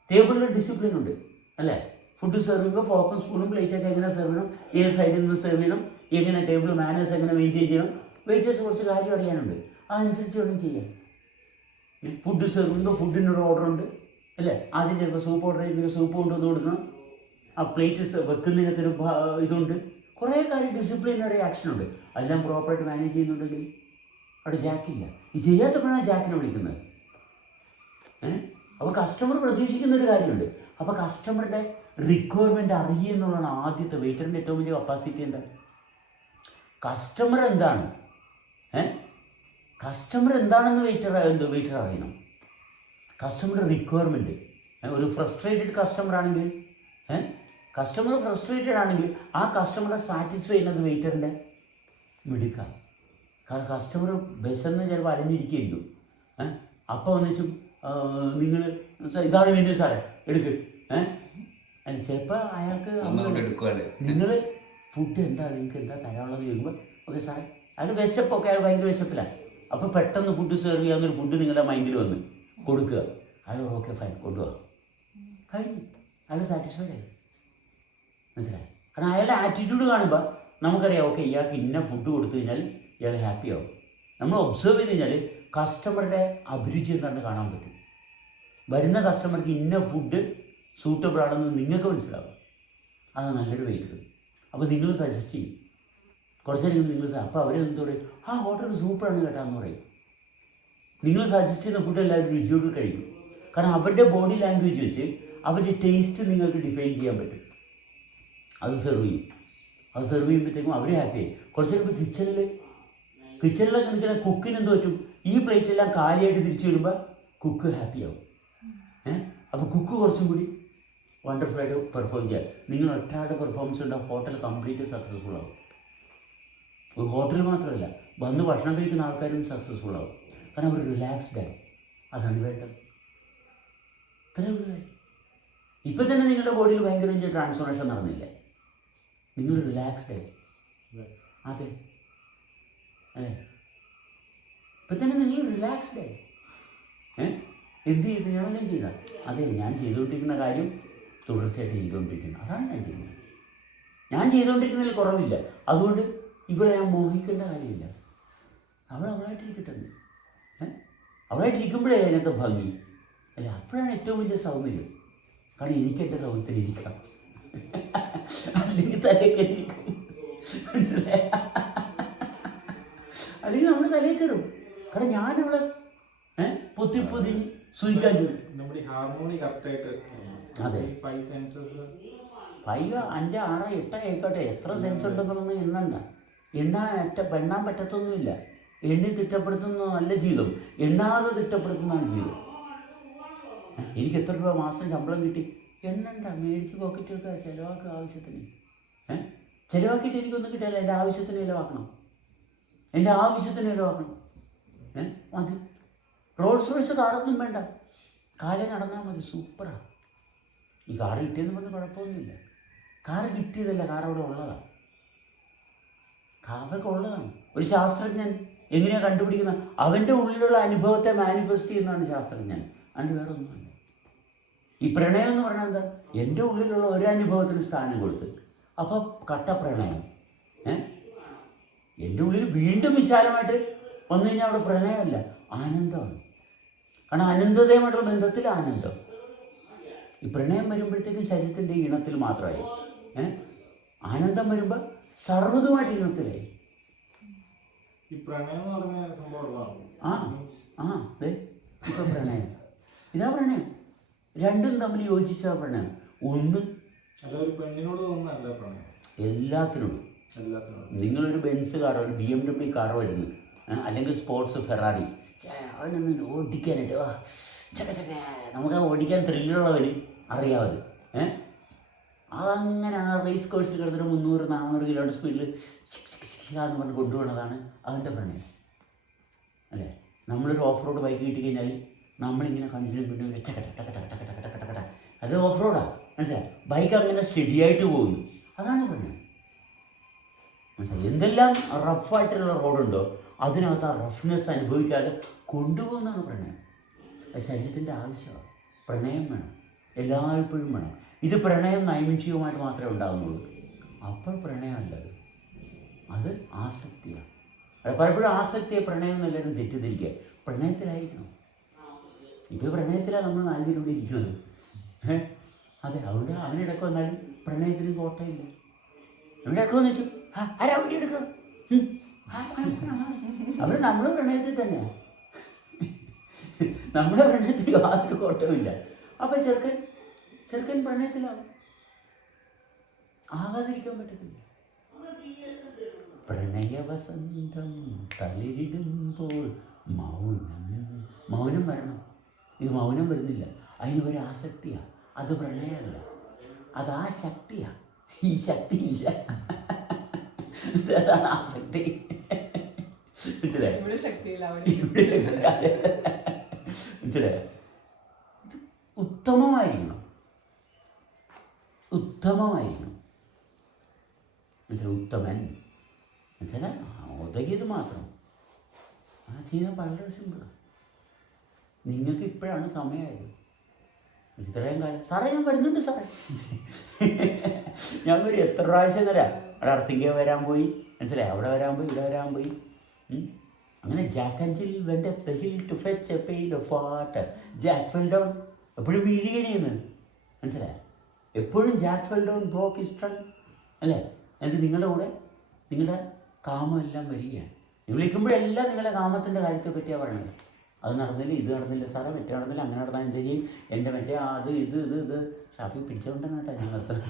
ടേബിളിൽ ഡിസിപ്ലിൻ ഉണ്ട് അല്ലേ? ഫുഡ് സെർവ് ചെയ്യുമ്പോൾ ഫോക്കും സ്പൂണും പ്ലേറ്റൊക്കെ എങ്ങനെ സെർവ് ചെയ്യണം, ഏത് സൈഡിൽ നിന്ന് സെർവ് ചെയ്യണം, എങ്ങനെ ടേബിൾ മാനേഴ്സ് എങ്ങനെ മെയിൻറ്റെയിൻ ചെയ്യണം, വെയിറ്റേഴ്സ് കുറച്ച് കാര്യം അറിയാനുണ്ട്. അതനുസരിച്ച് വേണം ചെയ്യാൻ. ഫുഡ് സെർവ് ചെയ്യുമ്പോൾ ഫുഡിനൊരു ഓർഡർ ഉണ്ട് അല്ലേ? ആദ്യം ചിലപ്പോൾ സൂപ്പ് ഓർഡർ ചെയ്യുമ്പോൾ സൂപ്പ് കൊണ്ടുവന്ന് കൊടുക്കണം. ആ പ്ലേറ്റ് വെക്കുന്നതിനകത്തൊരു ഇതുണ്ട്. കുറേ കാര്യം ഡിസിപ്ലിനറി ആക്ഷനുണ്ട്. അതെല്ലാം പ്രോപ്പറായിട്ട് മാനേജ് ചെയ്യുന്നുണ്ടെങ്കിൽ അവിടെ ജാക്കില്ല. ഈ ചെയ്യാത്തപ്പോഴാണ് ജാക്കിനെ വിളിക്കുന്നത്. അപ്പോൾ കസ്റ്റമർ പ്രതീക്ഷിക്കുന്നൊരു കാര്യമുണ്ട്. അപ്പോൾ കസ്റ്റമറുടെ റിക്വയർമെൻറ്റ് അറിയുക എന്നുള്ളതാണ് ആദ്യത്തെ വെയിറ്ററിൻ്റെ ഏറ്റവും വലിയ കപ്പാസിറ്റി. എന്താ കസ്റ്റമർ എന്താണ്? കസ്റ്റമർ എന്താണെന്ന് വെയിറ്റർ അറിയണം. കസ്റ്റമറുടെ റിക്വയർമെൻറ്റ്. ഒരു ഫ്രസ്ട്രേറ്റഡ് കസ്റ്റമർ ആണെങ്കിൽ കസ്റ്റമർ ഫ്രസ്ട്രേറ്റഡ് ആണെങ്കിൽ ആ കസ്റ്റമറെ സാറ്റിസ്ഫൈ ചെയ്യുന്നത് വെയിറ്ററിൻ്റെ മിടുക്കാണ്. കാരണം കസ്റ്റമർ ബസ്സെന്ന് ചിലപ്പോൾ അലഞ്ഞിരിക്കുകയായിരിക്കും. അപ്പോൾ വന്നിച്ചും നിങ്ങൾ ഇതാണ് മെനു സാറേ എടുക്ക്. ചിലപ്പോൾ അയാൾക്ക് നിങ്ങൾ ഫുഡ് എന്താ നിങ്ങൾക്ക് എന്താ തരാനുള്ളത് ചോദിക്കുമ്പോൾ ഓക്കെ സാറേ, അയാൾ വിശപ്പൊക്കെ അയാൾ ഭയങ്കര വിശപ്പിലാണ്. അപ്പോൾ പെട്ടെന്ന് ഫുഡ് സെർവ് ചെയ്യാവുന്നൊരു ഫുഡ് നിങ്ങളുടെ മൈൻഡിൽ വന്ന് കൊടുക്കുക. അയാൾ ഓക്കെ ഫൈൻ കൊണ്ടുപോകാം, കഴിഞ്ഞു, അയാൾ സാറ്റിസ്ഫൈഡ് ആയി. മനസ്സിലായി? കാരണം അയാളുടെ ആറ്റിറ്റ്യൂഡ് കാണുമ്പോൾ നമുക്കറിയാം ഓക്കെ ഇയാൾക്ക് ഇന്ന ഫുഡ് കൊടുത്തു കഴിഞ്ഞാൽ ഇയാൾ ഹാപ്പി ആവും. നമ്മൾ ഒബ്സർവ് ചെയ്ത് കഴിഞ്ഞാൽ കസ്റ്റമറുടെ അഭിരുചി എന്താണെന്ന് കാണാൻ പറ്റും. വരുന്ന കസ്റ്റമർക്ക് ഇന്ന ഫുഡ് സൂട്ടബിൾ ആണെന്ന് നിങ്ങൾക്ക് മനസ്സിലാവും. അത് നല്ലൊരു വെയിറ്റ്. അപ്പോൾ നിങ്ങൾ സജസ്റ്റ് ചെയ്യും. കുറച്ച് നേരം നിങ്ങൾ അപ്പോൾ അവരെന്ത് പറയും? ആ ഹോട്ടൽ സൂപ്പറാണ് കേട്ടാന്ന് പറയും. നിങ്ങൾ സജസ്റ്റ് ചെയ്യുന്ന ഫുഡ് എല്ലാവരും രുചിയോട് കഴിക്കും. കാരണം അവരുടെ ബോഡി ലാംഗ്വേജ് വെച്ച് അവരുടെ ടേസ്റ്റ് നിങ്ങൾക്ക് ഡിഫൈൻ ചെയ്യാൻ പറ്റും. അത് സെർവ് ചെയ്യും. അത് സെർവ് ചെയ്യുമ്പോഴത്തേക്കും അവർ ഹാപ്പി ആയി. കുറച്ച് നേരം കിച്ചണിലൊക്കെ നിൽക്കുന്ന കുക്കിന് എന്ത് പറ്റും? ഈ പ്ലേറ്റെല്ലാം കാലിയായിട്ട് തിരിച്ചു വരുമ്പോൾ കുക്ക് ഹാപ്പി ആവും. അപ്പോൾ കുക്ക് കുറച്ചും കൂടി വണ്ടർഫുള്ളായിട്ട് പെർഫോം ചെയ്യാം. നിങ്ങൾ ഒറ്റയാളുടെ പെർഫോമൻസ് ഉണ്ട്, ഹോട്ടൽ കംപ്ലീറ്റ് സക്സസ്ഫുൾ ആവും. ഒരു ഹോട്ടൽ മാത്രമല്ല, വന്ന് ഭക്ഷണം കഴിക്കുന്ന ആൾക്കാരും സക്സസ്ഫുൾ ആവും. കാരണം അവർ റിലാക്സ്ഡ് ആയി. അതാണ് വേണ്ടത്. ഇത്രയേ ഉള്ളൂ. ഇപ്പം തന്നെ നിങ്ങളുടെ ബോഡിയിൽ ഭയങ്കര ട്രാൻസ്ഫോർമേഷൻ നടന്നില്ലേ? നിങ്ങൾ റിലാക്സ്ഡ് ആയി. അതെ അല്ലേ? ഇപ്പം തന്നെ നിങ്ങൾ റിലാക്സ്ഡ് ആയി. എന്ത് ചെയ്ത് ഞാനെല്ലാം ചെയ്താൽ അതെ, ഞാൻ ചെയ്തുകൊണ്ടിരിക്കുന്ന കാര്യം തുടർച്ചയായിട്ട് ചെയ്തുകൊണ്ടിരിക്കുന്നു. അതാണ് ഞാൻ ചെയ്യുന്നത്. ഞാൻ ചെയ്തുകൊണ്ടിരിക്കുന്നതിൽ കുറവില്ല. അതുകൊണ്ട് ഇവിടെ ഞാൻ മോഹിക്കേണ്ട കാര്യമില്ല. അവളായിട്ടിരിക്കട്ടെ. അവളായിട്ടിരിക്കുമ്പോഴേ അതിനകത്ത് ഭംഗി അല്ല, അപ്പോഴാണ് ഏറ്റവും വലിയ സൗന്ദര്യം. കാരണം എനിക്ക് എൻ്റെ സൗന്ദര്യത്തിൽ ഇരിക്കാം, അല്ലെങ്കിൽ തലയിൽ ഇരിക്കും. മനസ്സിലായ? അല്ലെങ്കിൽ നമ്മൾ തലയിൽ കയറും. കാരണം ഞാനവളെ പൊതിഞ്ഞ് സൂചിക്കാൻ ചെയ്യും. നമ്മുടെ ഹാർമോണി കറക്റ്റായിട്ട്. അതെ, 5 സെൻസസ് 5, 5, 6, 8 ആയിക്കോട്ടെ, എത്ര സെൻസ് ഉണ്ടെന്നുള്ളത് എണ്ണാൻ പറ്റത്തൊന്നുമില്ല. എണ്ണി തിട്ടപ്പെടുത്തുന്ന നല്ല ജീവിതം, എണ്ണാതെ തിട്ടപ്പെടുത്തുന്നതാണ് ജീവിതം. എനിക്ക് എത്ര രൂപ മാസം ശമ്പളം കിട്ടി എണ്ണണ്ട, മേടിച്ച് പോക്കറ്റ് വെക്കുക, ചിലവാക്കുക ആവശ്യത്തിന്. ചിലവാക്കിയിട്ട് എനിക്കൊന്നും കിട്ടില്ല. എൻ്റെ ആവശ്യത്തിന് ചിലവാക്കണം, എൻ്റെ ആവശ്യത്തിന് ചിലവാക്കണം. മതി. റോൾസ് റോയ്സ് കാറൊന്നും വേണ്ട, കാലം നടന്നാൽ മതി. സൂപ്പറാണ്. ഈ കാറ് കിട്ടിയെന്ന് പറഞ്ഞ് കുഴപ്പമൊന്നുമില്ല. കാറ് കിട്ടിയതല്ല, കാർ അവിടെ ഉള്ളതാണ്. കാറൊക്കെ ഉള്ളതാണ്. ഒരു ശാസ്ത്രജ്ഞൻ എങ്ങനെയാണ് കണ്ടുപിടിക്കുന്നത്? അവൻ്റെ ഉള്ളിലുള്ള അനുഭവത്തെ മാനിഫെസ്റ്റ് ചെയ്യുന്നതാണ് ശാസ്ത്രജ്ഞൻ. അതിന് വേറെ ഒന്നുമല്ല. ഈ പ്രണയം എന്ന് പറഞ്ഞാൽ എന്താ? എൻ്റെ ഉള്ളിലുള്ള ഒരു അനുഭവത്തിന് സ്ഥാനം കൊടുത്ത്. അപ്പോൾ കട്ട പ്രണയം. എൻ്റെ ഉള്ളിൽ വീണ്ടും വിശാലമായിട്ട് വന്നു കഴിഞ്ഞാൽ അവിടെ പ്രണയമല്ല, ആനന്ദമാണ്. കാരണം അനന്തതയുമായിട്ടുള്ള ബന്ധത്തിൽ ആനന്ദം. ഈ പ്രണയം വരുമ്പോഴത്തേക്കും ശരീരത്തിൻ്റെ ഈണത്തിൽ മാത്രമായി. ആനന്ദം വരുമ്പോൾ സർവ്വതുമായിട്ട് ഈണത്തിലായി. ഈ പ്രണയം എന്ന് പറഞ്ഞ സംഭവം ഇപ്പൊ പ്രണയം ഇതാ പ്രണയം. രണ്ടും തമ്മിൽ യോജിച്ച പ്രണയം. ഒന്ന് അതൊരു പെണ്ണിനോട് തോന്നുന്നല്ല പ്രണയം, എല്ലാത്തിനോടും. നിങ്ങളൊരു ബെൻസ് കാറോ ഒരു BMW കാറോ വരുന്നു, അല്ലെങ്കിൽ സ്പോർട്സ് ഫെറാറി, അവനൊന്ന് ഓടിക്കാനായിട്ട് നമുക്ക് ആ ഓടിക്കാൻ ത്രില്ലുള്ളവന് അറിയാമത്. അതങ്ങനെ ആ റേസ് കോഴ്സിൽ കിടന്നിട്ട് 300-400 കിലോമീറ്റർ സ്പീഡിൽ എന്ന് പറഞ്ഞ് കൊണ്ടുപോകുന്നതാണ് അവൻ്റെ പ്രണയം അല്ലേ? നമ്മളൊരു ഓഫ് റോഡ് ബൈക്ക് കിട്ടിക്കഴിഞ്ഞാൽ നമ്മളിങ്ങനെ കണ്ടിന്യൂ ടക്കട്ട അത് ഓഫ് റോഡാണ്. മനസ്സിലായി? ബൈക്ക് അങ്ങനെ സ്റ്റഡിയായിട്ട് പോകുന്നു. അതാണ് പ്രണയം. മനസ്സിലായി? എന്തെല്ലാം റഫായിട്ടുള്ള റോഡുണ്ടോ അതിനകത്ത് ആ റഫ്നെസ് അനുഭവിക്കാതെ കൊണ്ടുപോകുന്നതാണ് പ്രണയം. അത് ശരീരത്തിൻ്റെ ആവശ്യമാണ്. പ്രണയം വേണം, എല്ലായ്പ്പോഴും വേണം. ഇത് പ്രണയം നൈമിഷികമായിട്ട് മാത്രമേ ഉണ്ടാകുന്നുള്ളൂ. അപ്പോൾ പ്രണയമല്ലത്, അത് ആസക്തിയാണ്. പലപ്പോഴും ആസക്തിയെ പ്രണയം എന്നെല്ലാവരും തെറ്റിദ്ധരിക്കുക. പ്രണയത്തിലായിരിക്കണം. ഇപ്പോൾ പ്രണയത്തിലാണ് നമ്മൾ 4 പേരുടെ ഇരിക്കുന്നത്. അതെ, അവിടെ അവനിടയ്ക്ക് വന്നാലും പ്രണയത്തിന് കോട്ടയില്ല. അവിടെ ഇടക്കുമെന്ന് വെച്ചു ആരാ അവിടെ എടുക്കണം. അവർ നമ്മുടെ പ്രണയത്തിൽ തന്നെയാണ്. നമ്മുടെ പ്രണയത്തിൽ യാതൊരു കോട്ടവുമില്ല. അപ്പം ചെറുക്കൻ പ്രണയത്തിലാവും. ആകാതിരിക്കാൻ പറ്റത്തില്ല. പ്രണയവസന്തം തളിരിടുമ്പോൾ മൗനം വരണം. ഇത് മൗനം വരുന്നില്ല. അതിന് ഒരു ആസക്തിയാണ്. അത് പ്രണയമല്ല, അത് ആ ശക്തിയാണ്. ഈ ശക്തിയില്ല, അതാണ് ആസക്തി. ഉത്തമമായിരിക്കണം. ഉത്തമൻ മനസ്സിലാ? ഒതകിയത് മാത്രം ചെയ്യാൻ വളരെ സിമ്പിളാണ്. നിങ്ങൾക്ക് ഇപ്പോഴാണ് സമയമായത്. ഇത്രയും കാലം സാറേ ഞാൻ വരുന്നുണ്ട് സാറേ, ഞാൻ വരും. എത്ര പ്രാവശ്യം തരാം. അവിടെ അർത്തിങ്ക വരാൻ പോയി, മനസ്സിലായി? അവിടെ വരാൻ പോയി, ഇവിടെ വരാൻ പോയി. അങ്ങനെ Jack and Jill went hill to fetch a pail of water. Jack fell down. എപ്പോഴും വീഴുകയാണ്. മനസ്സിലായി? എപ്പോഴും Jack fell down broke his trunk അല്ലേ? എന്നിട്ട് നിങ്ങളുടെ കൂടെ നിങ്ങളുടെ കാമം എല്ലാം വരികയാണ്. വിളിക്കുമ്പോഴെല്ലാം നിങ്ങളുടെ കാമത്തിൻ്റെ കാര്യത്തെ പറ്റിയാണ് പറയണത്. അത് നടന്നില്ല, ഇത് നടന്നില്ല സാറേ, മറ്റേ നടന്നില്ല, അങ്ങനെ നടന്നാൽ എന്ത് ചെയ്യും, എൻ്റെ മറ്റേ അത് ഇത് ഷാഫി പിടിച്ചോണ്ടെന്ന് കേട്ടോ ഞാൻ നിർത്തുന്നത്.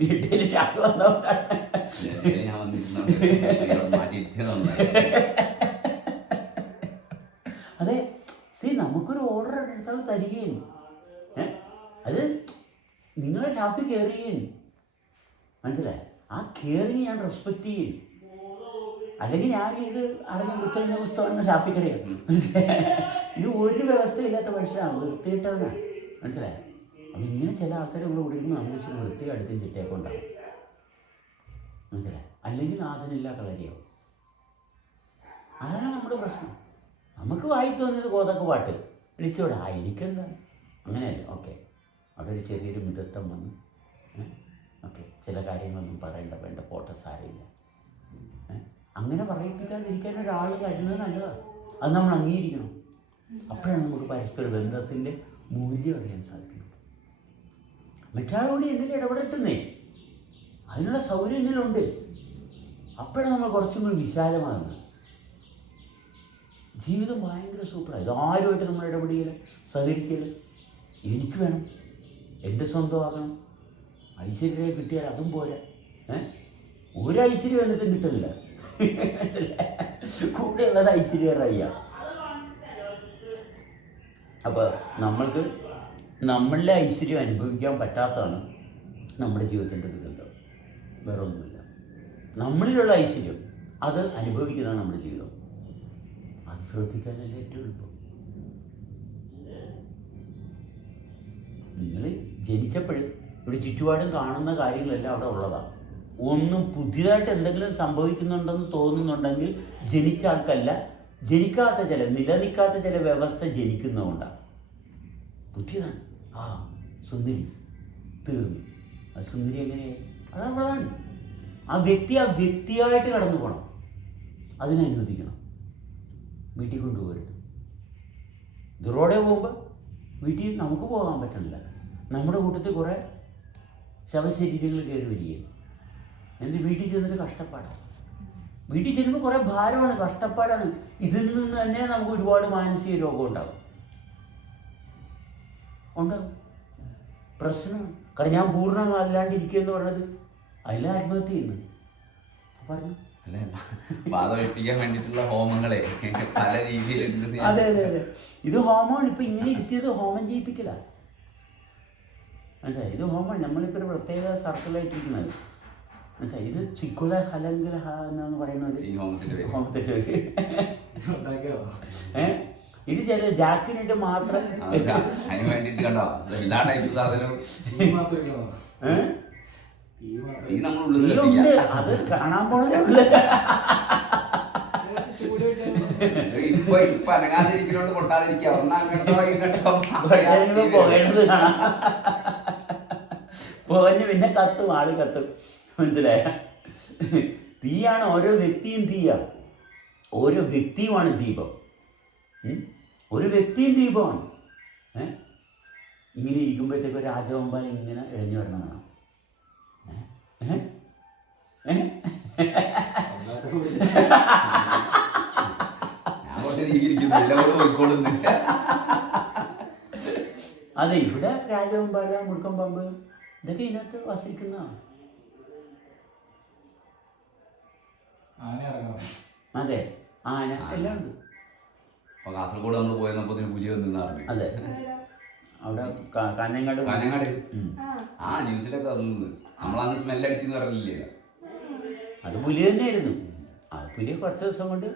വീട്ടിൽ ഷാഫി വന്നോണ്ടാണ്. അതെ, നമുക്കൊരു ഓർഡർ എടുത്താൽ തരികയും നിങ്ങളെ ഷാഫി കെയർ ചെയ്യും, മനസ്സിലായി? ആ കെയറിങ് ഞാൻ റെസ്പെക്റ്റ് ചെയ്യും. അല്ലെങ്കിൽ ഞാൻ ഇത് അറിഞ്ഞ പുത്തലിൻ്റെ പുസ്തകം ഷാഫിക്കറിയാം. ഇത് ഒരു വ്യവസ്ഥയില്ലാത്ത മനുഷ്യനാണ്, വൃത്തിയിട്ടവനാണ്, മനസ്സിലായി? അപ്പം ഇങ്ങനെ ചില ആൾക്കാർ നമ്മൾ വിടുമ്പോൾ നമ്മൾ വെച്ച് വൃത്തി അടുത്തും ചിട്ടയൊക്കെ ഉണ്ടാവും, മനസ്സിലായി? അല്ലെങ്കിൽ നാഥനില്ല കളരിയാവും. അതാണ് നമ്മുടെ പ്രശ്നം. നമുക്ക് വായി തോന്നിയത് കോതക്ക് പാട്ട് വിളിച്ചോടെ എനിക്കെന്താ അങ്ങനെയല്ല. ഓക്കെ, അവിടെ ഒരു ചെറിയൊരു മിതത്വം വന്നു. ഓക്കെ, ചില കാര്യങ്ങളൊന്നും പറയേണ്ട, വേണ്ട, പോട്ടെ, സാരമില്ല. അങ്ങനെ പറയിപ്പിക്കാതിരിക്കാൻ ഒരാൾ വരുന്നത് നല്ലതാണ്. അത് നമ്മൾ അംഗീകരിക്കണം. അപ്പോഴാണ് നമുക്ക് പരസ്പര ബന്ധത്തിൻ്റെ മൂല്യം അറിയാൻ സാധിക്കുന്നത്. മറ്റാളോട് എന്നിൽ ഇടപെടട്ടുന്നേ, അതിനുള്ള സൗകര്യം എന്നിലുണ്ട്. അപ്പോഴാണ് നമ്മൾ കുറച്ചും കൂടി വിശാലമാകുന്നത്. ജീവിതം ഭയങ്കര സൂപ്പറാണ്. ഇതാരുമായിട്ട് നമ്മൾ ഇടപെടിക്കൽ, സഹകരിക്കൽ. എനിക്ക് വേണം, എൻ്റെ സ്വന്തമാകണം. ഐശ്വര്യരെ കിട്ടിയാൽ അതും പോരാ. ഒരു ഐശ്വര്യം എന്നിട്ടും കിട്ടില്ല. കൂടെയുള്ളത് ഐശ്വര്യറയ്യ. അപ്പോൾ നമ്മൾക്ക് നമ്മളുടെ ഐശ്വര്യം അനുഭവിക്കാൻ പറ്റാത്തതാണ് നമ്മുടെ ജീവിതത്തിൻ്റെ ദുരന്തം. വേറെ ഒന്നുമില്ല. നമ്മളിലുള്ള ഐശ്വര്യം അത് അനുഭവിക്കുന്നതാണ് നമ്മുടെ ജീവിതം. അത് ശ്രദ്ധിക്കാനല്ലേ ഏറ്റവും എളുപ്പം. നിങ്ങൾ ജനിച്ചപ്പോഴും ഇവിടെ ചുറ്റുപാടും കാണുന്ന കാര്യങ്ങളെല്ലാം അവിടെ ഉള്ളതാണ്. ഒന്നും പുതിയതായിട്ട് എന്തെങ്കിലും സംഭവിക്കുന്നുണ്ടെന്ന് തോന്നുന്നുണ്ടെങ്കിൽ ജനിച്ച ആൾക്കല്ല, ജനിക്കാത്ത ചില നിലനിൽക്കാത്ത ചില വ്യവസ്ഥ ജനിക്കുന്നതുകൊണ്ടാണ്. പുതിയതാണ്. ആ സുന്ദരി തീർന്നു. ആ സുന്ദരി എങ്ങനെയായി? അതവളാണ്. ആ വ്യക്തിയായിട്ട് കടന്നു പോകണം. അതിനനുവദിക്കണം. വീട്ടിൽ കൊണ്ടുപോകരുത്. ദൂരോടെ പോകുമ്പോൾ വീട്ടിൽ നമുക്ക് പോകാൻ പറ്റണില്ല. നമ്മുടെ കൂട്ടത്തിൽ കുറേ ശവശരീരങ്ങൾ കയറി വരികയും എന്ത് വീട്ടിൽ ചെന്നിട്ട് കഷ്ടപ്പാടാണ്. വീട്ടിൽ ചെല്ലുമ്പോൾ കുറേ ഭാരമാണ്, കഷ്ടപ്പാടാണ്. ഇതിൽ നിന്ന് തന്നെ നമുക്ക് ഒരുപാട് മാനസിക രോഗം ഉണ്ടാകും. പ്രശ്നമാണ്. കാരണം ഞാൻ പൂർണ്ണ അല്ലാണ്ടിരിക്കുക എന്ന് പറഞ്ഞത് അതിൽ ആത്മഹത്യ ചെയ്യുന്നു പറഞ്ഞു. അല്ലേ, വാദവെപ്പിക്കാൻ വേണ്ടിയിട്ടുള്ള ഹോമങ്ങളെ പല രീതിയിലുണ്ട്. അതെ അതെ അതെ, ഇത് ഹോമമാണ്. ഇപ്പം ഇങ്ങനെ ഇരുത്തിയത് ഹോമം ചെയ്യിപ്പിക്കലാണ്. മനസ്സിലായി? ഇത് ഹോമമാണ്. നമ്മളിപ്പോൾ ഒരു പ്രത്യേക സർക്കിളായിട്ടിരിക്കുന്നത്. മനസ്സിലായി? ഇത് ചിക്കുല ഹലങ്കല എന്ന് പറയുന്നത് ഈ ഹോമത്തിൻ്റെ ഹോമത്തിൻ്റെ ഇത് ചില ജാക്കിനിട്ട് മാത്രം അതിന് വേണ്ടിയിട്ട് കണ്ടോ എല്ലാ ടൈപ്പ് സാധനവും തീ നമ്മളുണ്ട്. അത് കാണാൻ പോണത് ഇപ്പൊ അനങ്ങാതിരിക്കുന്നോണ്ട് പൊട്ടാതിരിക്കാം. പുകയുന്നത് കാണാം. പുകഞ്ഞ് പിന്നെ കത്തും, ആള് കത്തും. മനസ്സിലായ? തീയാണ്. ഓരോ വ്യക്തിയും തീയാണ്. ഓരോ വ്യക്തിയുമാണ് ദീപം. ഒരു വ്യക്തിയും ദീപമാണ്. ഇങ്ങനെ ഇരിക്കുമ്പോഴത്തേക്ക് ഒരു രാജവമ്പാൽ ഇങ്ങനെ ഇഴഞ്ഞു വരണതാണ്. അതെ, ഇവിടെ രാജവമ്പാല, മുറുക്കം പാമ്പ് ഇതൊക്കെ ഇതിനകത്ത് വസിക്കുന്നതാണ്. അതെ, ആന എല്ലാം ഉണ്ട്. കാസർഗോഡ് നമ്മൾ പോയപ്പോ പൂജ നിന്നായിരുന്നു. അതെ, അവിടെ കാഞ്ഞങ്ങാട് ആ ന്യൂസിലൊക്കെ വന്നത് നമ്മളന്ന് സ്മെല്ലടിച്ചെന്ന് പറഞ്ഞില്ലേ? അത് പുലി തന്നെയായിരുന്നു. ആ പുലി കുറച്ച് ദിവസം കൊണ്ട്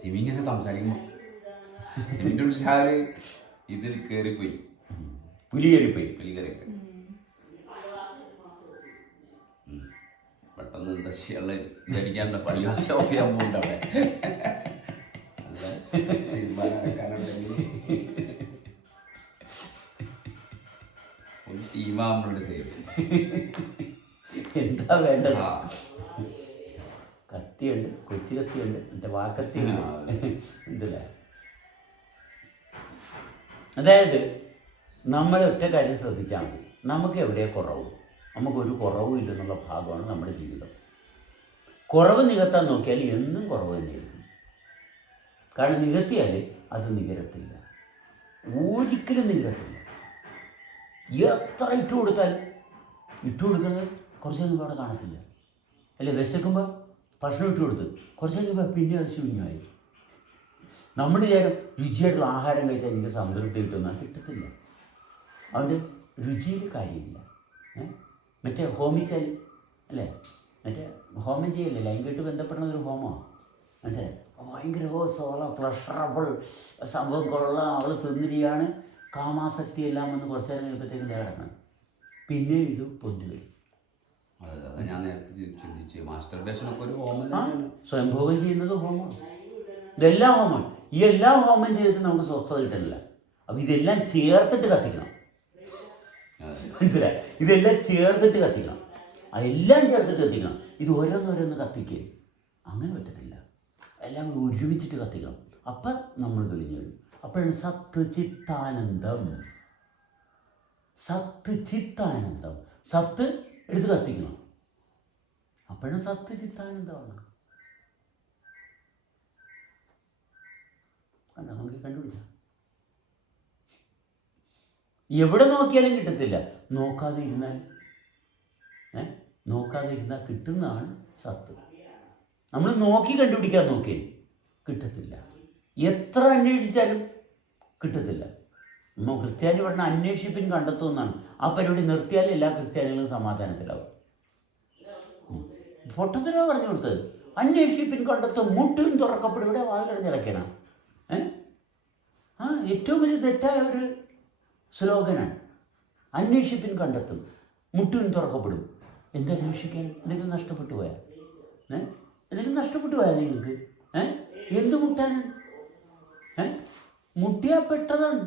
സിമിങ്ങനെ സംസാരിക്കുമ്പോ എൻ്റെ ഉള്ളിൽ ഇതിൽ കയറിപ്പോയി, പുലി കയറിപ്പോയി. പെട്ടെന്ന് എന്താ ചെയ്യാനുള്ള വിചാരിക്കാണ്ട് പള്ളിവാസ ഓഫ് ചെയ്യാൻ പോകുന്നുണ്ട് അവിടെ. ഒരു ടീമാ നമ്മളുടെ എന്താ വേണ്ടത്? കത്തിയുണ്ട്, കൊച്ചു കത്തിയുണ്ട്, മറ്റേ വാക്കത്തിയുണ്ട്. എന്തല്ലേ? അതായത് നമ്മൾ ഒറ്റ കാര്യം ശ്രദ്ധിച്ചാൽ മതി. നമുക്ക് എവിടെ കുറവ്? നമുക്കൊരു കുറവും ഇല്ലെന്നുള്ള ഭാഗമാണ് നമ്മുടെ ജീവിതം. കുറവ് നികത്താൻ നോക്കിയാൽ എന്നും കുറവ് തന്നെയായിരിക്കും. കാരണം നികത്തിയാൽ അത് നികരത്തില്ല, ഒരിക്കലും നികരത്തില്ല. എത്ര ഇട്ട് കൊടുക്കുന്നത് കുറച്ച് കഴിയുമ്പോൾ അവിടെ കാണത്തില്ല. അല്ലേ? വിശക്കുമ്പോൾ ഭക്ഷണം ഇട്ട് കൊടുത്ത് കുറച്ച് കഴിയുമ്പോൾ പിന്നെ അത് ശൂന്യമായി. നമ്മൾ വിചാരം രുചിയായിട്ടുള്ള ആഹാരം കഴിച്ചാൽ എനിക്ക് സംതൃപ്തി കിട്ടുന്ന കിട്ടത്തില്ല. അതുകൊണ്ട് രുചിയിൽ കാര്യമില്ല. മറ്റേ ഹോമിച്ചാൽ അല്ലേ, മറ്റേ ഹോമം ചെയ്യല്ലേ, ലൈംഗികമായിട്ട് ബന്ധപ്പെടുന്ന ഒരു ഹോമമാണ്. മനസ്സിലായി? ഭയങ്കര സോള പ്ലഷറബിൾ സംഭവം കൊള്ളാം, അവൾ സുന്ദരിയാണ്, കാമാസക്തി എല്ലാം വന്ന് കുറച്ച് നേരം കഴിയുമ്പോഴത്തേക്കും കിടക്കണം. പിന്നെ ഇത് പൊന്തി വരും. ഞാൻ നേരത്തെ ചിന്തിച്ചു മാസ്റ്റർബേഷനൊക്കെ ഒരു ഹോമം. സ്വയംഭോഗം ചെയ്യുന്നത് ഹോമമാണ്. ഇതെല്ലാം ഹോമമാണ്. ഈ എല്ലാ ഹോമം ചെയ്തിട്ട് നമുക്ക് സ്വസ്ഥത കിട്ടുന്നില്ല. അപ്പം ഇതെല്ലാം ചേർത്തിട്ട് കത്തിക്കണം. മനസ്സിലായി? ഇതെല്ലാം ചേർത്തിട്ട് കത്തിക്കണം. അതെല്ലാം ചേർത്തിട്ട് കത്തിക്കണം. ഇത് ഓരോന്നോരോന്ന് കത്തിക്കുക അങ്ങനെ പറ്റത്തില്ല. എല്ലാം കൂടി ഒരുമിച്ചിട്ട് കത്തിക്കണം. അപ്പം നമ്മൾ തെളിഞ്ഞു വരും. അപ്പോഴാണ് സത്ത് ചിത്താനന്ദം. സത്ത് ചിത്താനന്ദം. സത്ത് എടുത്ത് കത്തിക്കണം. അപ്പോഴാണ് സത്ത് ചിത്താനന്ദമാണ്. കണ്ട നമുക്ക് കണ്ടുപിടിക്കാം. എവിടെ നോക്കിയാലും കിട്ടത്തില്ല. നോക്കാതെ ഇരുന്നാൽ കിട്ടുന്നതാണ് സത്ത്. നമ്മൾ നോക്കി കണ്ടുപിടിക്കാൻ നോക്കി കിട്ടത്തില്ല. എത്ര അന്വേഷിച്ചാലും കിട്ടത്തില്ല. നമ്മൾ ക്രിസ്ത്യാനി പറഞ്ഞാൽ അന്വേഷിപ്പിൻ കണ്ടെത്തുമെന്നാണ്. ആ പരിപാടി നിർത്തിയാൽ എല്ലാ ക്രിസ്ത്യാനികളും സമാധാനത്തിലാവും. പൊട്ടത്തിനോ പറഞ്ഞു കൊടുത്തത്. അന്വേഷിപ്പിൻ കണ്ടെത്തും, മുട്ടും തുറക്കപ്പെടും. ഇവിടെ വാതിലടഞ്ഞിടയ്ക്കണം. ഏറ്റവും വലിയ തെറ്റായ ഒരു സ്ലോഗനാണ്. അന്വേഷിപ്പിൻ കണ്ടെത്തും, മുട്ടും തുറക്കപ്പെടും. എന്തന്വേഷിക്കാൻ? എന്തെങ്കിലും നഷ്ടപ്പെട്ടു പോയാൽ എന്തെങ്കിലും നഷ്ടപ്പെട്ടു പോയാൽ നിങ്ങൾക്ക് എന്ത് മുട്ടാനാണ്? മുട്ടിയാൽ പെട്ടതാണ്.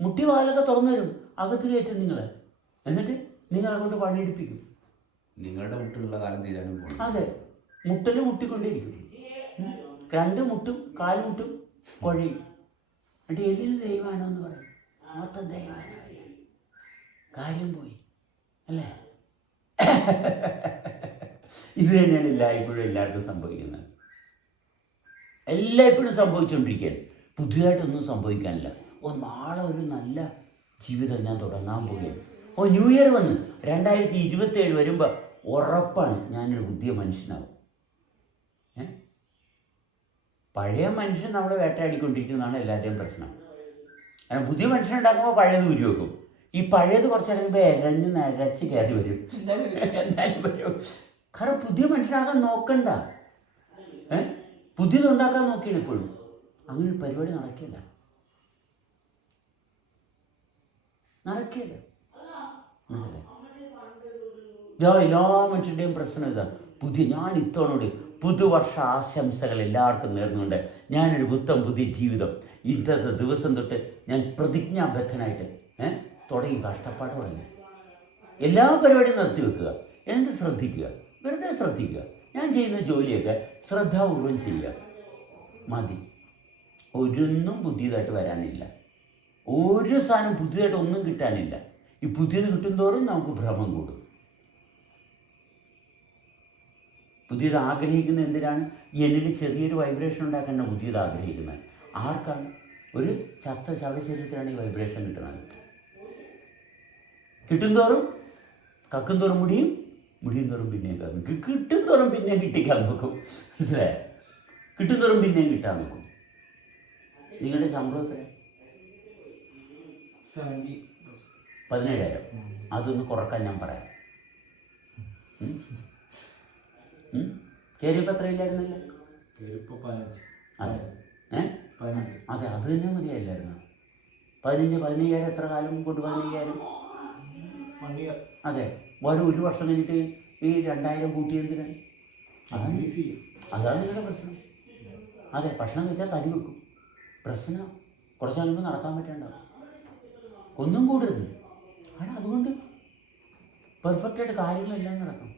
മുട്ടി വാലൊക്കെ തുറന്നു തരും, അകത്ത് കയറ്റും നിങ്ങളെ. എന്നിട്ട് നിങ്ങൾ അങ്ങോട്ട് പണിയെടുപ്പിക്കും. നിങ്ങളുടെ മുട്ടുള്ള കാലം തീരാനും പോകും. അതെ, മുട്ടല് മുട്ടിക്കൊണ്ടിരിക്കും. 2 മുട്ടും 4 മുട്ടും കുഴയും. എന്നിട്ട് എല്ലിന് ദൈവാനോ എന്ന് പറയും. മൊത്തം ദൈവാനോ, കാര്യം പോയി അല്ലേ? ഇത് തന്നെയാണ് എല്ലായ്പ്പോഴും എല്ലാവർക്കും സംഭവിക്കുന്നത്. എല്ലായ്പ്പോഴും സംഭവിച്ചുകൊണ്ടിരിക്കുകയാണ്. പുതിയതായിട്ടൊന്നും സംഭവിക്കാനില്ല. നാളെ ഒരു നല്ല ജീവിതം ഞാൻ തുടങ്ങാൻ പോവുകയാണ്. ന്യൂ ഇയർ വന്ന് 2027 വരുമ്പോൾ ഉറപ്പാണ് ഞാനൊരു പുതിയ മനുഷ്യനാവും. പഴയ മനുഷ്യൻ നമ്മളെ വേട്ടയാടിക്കൊണ്ടിരിക്കുന്നതാണ് എല്ലാവരുടെയും പ്രശ്നം. കാരണം പുതിയ മനുഷ്യൻ ഉണ്ടാക്കുമ്പോൾ പഴയത് ഉരി വെക്കും. ഈ പഴയത് കുറച്ച് കഴിയുമ്പോൾ എരഞ്ഞ് നരച്ച് കയറി വരും. എന്തായാലും വരും. കാരണം പുതിയ മനുഷ്യനാകാൻ നോക്കണ്ട. പുതിയതുണ്ടാക്കാൻ നോക്കിയാണ് ഇപ്പോഴും. അങ്ങനെ ഒരു പരിപാടി നടക്കില്ല. എല്ലാ മനുഷ്യൻ്റെയും പ്രശ്നം ഇതാണ്. ഞാൻ ഇത്തവണോട് പുതുവർഷ ആശംസകൾ എല്ലാവർക്കും നേർന്നുകൊണ്ട് ഞാനൊരു പുതിയ ജീവിതം ഇന്നത്തെ ദിവസം തൊട്ട് ഞാൻ പ്രതിജ്ഞാബദ്ധനായിട്ട് തുടങ്ങി. കഷ്ടപ്പാട് തുടങ്ങി. എല്ലാ പരിപാടിയും നിർത്തി വെക്കുക. എന്നിട്ട് ശ്രദ്ധിക്കുക, വെറുതെ ശ്രദ്ധിക്കുക. ഞാൻ ചെയ്യുന്ന ജോലിയൊക്കെ ശ്രദ്ധാപൂർവം ചെയ്യുക. മതി. ഒന്നും പുതിയതായിട്ട് വരാനില്ല. ഒരു സാധനം പുതിയതായിട്ട് ഒന്നും കിട്ടാനില്ല. ഈ പുതിയത് കിട്ടുന്തോറും നമുക്ക് ഭ്രമം കൂടും. പുതിയത് ആഗ്രഹിക്കുന്ന എന്തിനാണ്? എന്നിൽ ചെറിയൊരു വൈബ്രേഷൻ ഉണ്ടാക്കാനാണ് പുതിയത് ആഗ്രഹിക്കുന്നത്. ആർക്കാണ്? ഒരു ചത്ത ശവശരീരത്തിലാണ് ഈ വൈബ്രേഷൻ കിട്ടുന്നത്. കിട്ടുന്തോറും കക്കും തോറും മുടിയും തോറും പിന്നെയും കക്കും. കിട്ടും തോറും പിന്നെയും കിട്ടിക്കാൻ നോക്കും. മനസ്സിലായോ? കിട്ടും തോറും പിന്നെയും കിട്ടാൻ നോക്കും. നിങ്ങളുടെ ശമ്പളം എത്ര? 17,000. അതൊന്ന് കുറക്കാൻ ഞാൻ പറയാം. കയറിയപ്പോൾ എത്ര ഇല്ലായിരുന്നല്ലോ? അതെ, അത് തന്നെ മതിയായില്ലായിരുന്നു. 15,000 എത്ര കാലം കൊണ്ട്? 15,000. അതെ, ഒരു വർഷം കഴിഞ്ഞിട്ട് ഈ 2,000 കൂട്ടിയെന്തിനാണ്? അതാണ് നിങ്ങളുടെ പ്രശ്നം. അതെ, ഭക്ഷണം കഴിച്ചാൽ തടി വെക്കും. പ്രശ്നം കുറച്ച് കഴിയുമ്പോൾ നടക്കാൻ പറ്റേണ്ടാവും. ഒന്നും കൂടരുത്. അതുകൊണ്ട് പെർഫെക്റ്റായിട്ട് കാര്യങ്ങളെല്ലാം നടക്കും.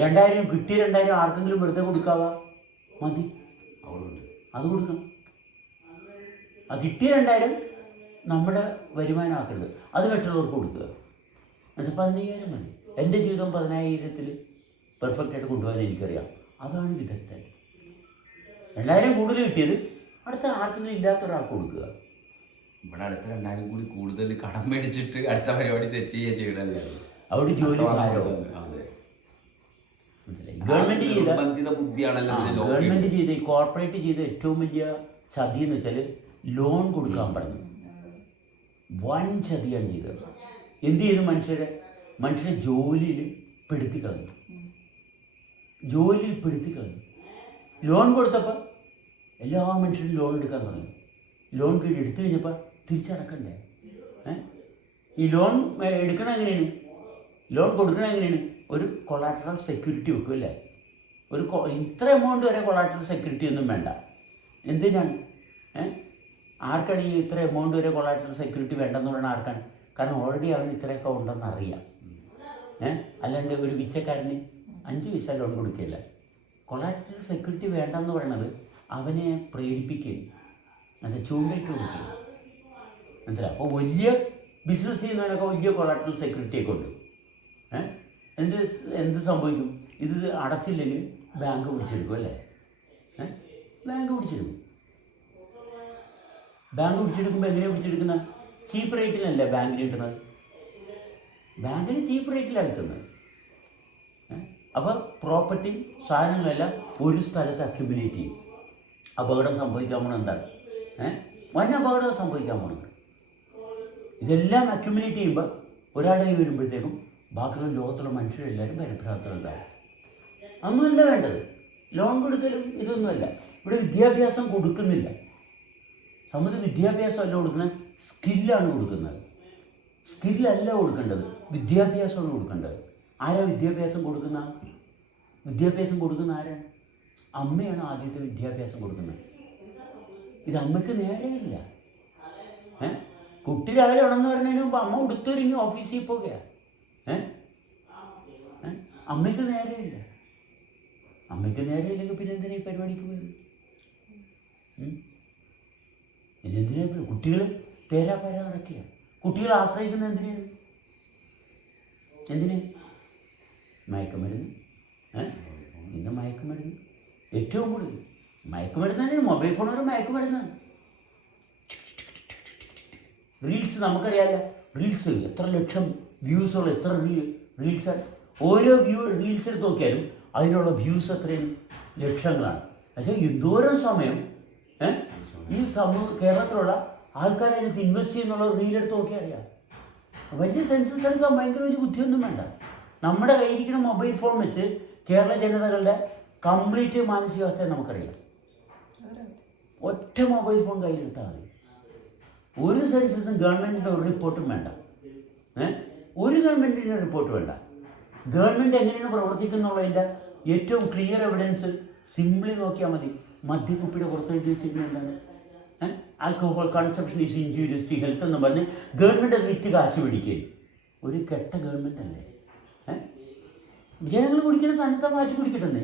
2,000 കിട്ടിയ 2,000 ആർക്കെങ്കിലും വെറുതെ കൊടുക്കാവാ? മതി, അത് കൊടുക്കണം. ആ കിട്ടിയ 2,000 നമ്മുടെ വരുമാനമാക്കരുത്. അത് മറ്റുള്ളവർക്ക് കൊടുക്കുക. എന്നിട്ട് 15,000 മതി. എൻ്റെ ജീവിതം 10,000-ൽ പെർഫെക്റ്റായിട്ട് കൊണ്ടുപോകാൻ എനിക്കറിയാം. അതാണ് വിദഗ്ധൻ. 2,000 കൂടുതൽ കിട്ടിയത് അടുത്ത ആർക്കൊന്നും ഇല്ലാത്തൊരാൾക്ക് കൊടുക്കുക. ഇവിടെ അടുത്ത 2,000 കൂടി കൂടുതൽ കടം മേടിച്ചിട്ട് അടുത്ത പരിപാടി സെറ്റ് ചെയ്യുക ചെയ്യണല്ലേ. അവിടെ ജോലി ഗവൺമെന്റ് ചെയ്ത ബുദ്ധിയാണല്ലോ. ഗവൺമെന്റ് ചെയ്ത കോർപ്പറേറ്റ് ചെയ്ത ഏറ്റവും വലിയ ചതി എന്ന് വെച്ചാൽ ലോൺ കൊടുക്കാൻ പറഞ്ഞു. വൻ ചതിയാണ് ചെയ്തത്. എന്ത് ചെയ്തു? മനുഷ്യരെ ജോലിയിൽ പെടുത്തി കളഞ്ഞു. ലോൺ കൊടുത്തപ്പോൾ എല്ലാ മനുഷ്യരും ലോൺ എടുക്കാൻ തുടങ്ങി. ലോൺ എടുത്തു കഴിഞ്ഞപ്പോൾ തിരിച്ചടക്കണ്ടേ? ഈ ലോൺ എടുക്കണ എങ്ങനെയാണ്? ലോൺ കൊടുക്കണ എങ്ങനെയാണ്? ഒരു കൊളാറ്ററൽ സെക്യൂരിറ്റി വെക്കും അല്ലേ? ഇത്ര എമൗണ്ട് വരെ കൊളാറ്ററൽ സെക്യൂരിറ്റി ഒന്നും വേണ്ട. എന്തിനാണ്? ആർക്കാണ് ഈ ഇത്ര എമൗണ്ട് വരെ കൊളാറ്ററൽ സെക്യൂരിറ്റി വേണ്ടെന്ന് പറയുന്നത്? ആർക്കാണ്? കാരണം ഓൾറെഡി അവന് ഇത്രയൊക്കെ ഉണ്ടെന്ന് അറിയാം. അല്ലാണ്ട് ഒരു പിച്ചക്കാരന് 5 പൈസ ലോൺ കൊടുക്കില്ല. കൊളാറ്ററൽ സെക്യൂരിറ്റി വേണ്ടെന്ന് പറയണത് അവനെ പ്രേരിപ്പിക്കുകയും അത് ചൂണ്ടിട്ട് കൊടുക്കുക. മനസ്സിലായി? അപ്പോൾ വലിയ ബിസിനസ് ചെയ്യുന്നവനൊക്കെ വലിയ കൊളാറ്ററൽ സെക്യൂരിറ്റിയൊക്കെ ഉണ്ട്. എന്ത് സംഭവിക്കും? ഇത് അടച്ചില്ലെങ്കിൽ ബാങ്ക് പിടിച്ചെടുക്കും അല്ലേ? ബാങ്ക് പിടിച്ചെടുക്കുമ്പോൾ എങ്ങനെയാണ് പിടിച്ചെടുക്കുന്നത്? ചീപ്പ് റേറ്റിനല്ലേ ബാങ്കിന് കിട്ടുന്നത്? ബാങ്കിന് ചീപ്പ് റേറ്റിലാണ് കിട്ടുന്നത്. അപ്പോൾ പ്രോപ്പർട്ടി സാധനങ്ങളെല്ലാം ഒരു സ്ഥലത്ത് അക്യുമുലേറ്റ് ചെയ്യും. അപകടം സംഭവിക്കാൻ പോകണം എന്താണ്? വൻ അപകടം സംഭവിക്കാൻ പോകുന്നത്. ഇതെല്ലാം അക്യുമുലേറ്റ് ചെയ്യുമ്പോൾ ഒരാളുടെ കൈ വരുമ്പോഴത്തേക്കും ബാക്കിയുള്ള ലോകത്തുള്ള മനുഷ്യരെല്ലാവരും പരിഭ്രാന്തരുണ്ടാകും. അതൊന്നുമല്ല വേണ്ടത്. ലോൺ കൊടുക്കലും ഇതൊന്നുമല്ല. ഇവിടെ വിദ്യാഭ്യാസം കൊടുക്കുന്നില്ല. സമൂഹ വിദ്യാഭ്യാസമല്ല കൊടുക്കുന്നത്, സ്കില്ലാണ് കൊടുക്കുന്നത്. സ്കില്ലല്ല കൊടുക്കേണ്ടത്, വിദ്യാഭ്യാസമാണ് കൊടുക്കേണ്ടത്. ആരാ വിദ്യാഭ്യാസം കൊടുക്കുന്ന ആരാണ്? അമ്മയാണ് ആദ്യത്തെ വിദ്യാഭ്യാസം കൊടുക്കുന്നത്. ഇത് അമ്മയ്ക്ക് നേരെയില്ല. കുട്ടി രാവിലെ ഉണർന്ന് പറഞ്ഞതിന് മുമ്പ് അമ്മ ഉടുത്തൊരുങ്ങി ഓഫീസിൽ പോകുകയാണ്. അമ്മയ്ക്ക് നേരെയില്ല. പിന്നെ എന്തിനാ ഈ പരിപാടിക്ക് പോയത്? എന്തിനാ കുട്ടികൾ തേരാ നടക്കുക? കുട്ടികളെ ആശ്രയിക്കുന്ന എന്തിനാ? മയക്കുമരുന്ന്. ഇന്ന് മയക്കുമരുന്ന് ഏറ്റവും കൂടുതൽ. മയക്കുമരുന്ന് തന്നെയാണ്. മൊബൈൽ ഫോൺ ഒരു മയക്കുമരുന്നാണ്. റീൽസ് നമുക്കറിയാമല്ലോ. റീൽസ് എത്ര ലക്ഷം വ്യൂസുള്ള എത്ര റീൽസാണ്. ഓരോ റീൽസ് എടുത്ത് നോക്കിയാലും അതിനുള്ള വ്യൂസ് എത്രയും ലക്ഷങ്ങളാണ്. പക്ഷേ എന്തോരം സമയം ഈ കേരളത്തിലുള്ള ആൾക്കാരെ അതിനകത്ത് ഇൻവെസ്റ്റ് ചെയ്യുന്നുള്ള റീലെടുത്ത് നോക്കിയാൽ അറിയാം. വലിയ സെൻസസ് എടുക്കാൻ ഭയങ്കര വലിയ ബുദ്ധിയൊന്നും വേണ്ട. നമ്മുടെ കയ്യിരിക്കുന്ന മൊബൈൽ ഫോൺ വെച്ച് കേരള ജനതകളുടെ കംപ്ലീറ്റ് മാനസികാവസ്ഥയെ നമുക്കറിയാം. ഒറ്റ മൊബൈൽ ഫോൺ കയ്യിലെടുത്താൽ മതി. ഒരു സെൻസസും ഗവൺമെൻറ്റിൻ്റെ ഒരു റിപ്പോർട്ടും വേണ്ട. ഒരു ഗവൺമെൻറ്റിൻ്റെ റിപ്പോർട്ട് വേണ്ട. ഗവൺമെൻറ് എങ്ങനെയാണ് പ്രവർത്തിക്കുന്നുള്ളതിൻ്റെ ഏറ്റവും ക്ലിയർ എവിഡൻസ് സിംപിളി നോക്കിയാൽ മതി. മദ്യക്കുപ്പിയുടെ പുറത്ത് എഴുതി വെച്ചിരിക്കുന്നത് എന്താണ്? Alcohol consumption is injurious to health എന്ന് പറഞ്ഞ് ഗവൺമെൻറ് അത് വിറ്റ് കാശ് പിടിക്കുകയും. ഒരു കെട്ട ഗവൺമെൻറ് അല്ലേ? ജനങ്ങൾ കുടിക്കണം, തന്നത്തെ മാറ്റി കുടിക്കട്ടെന്നേ.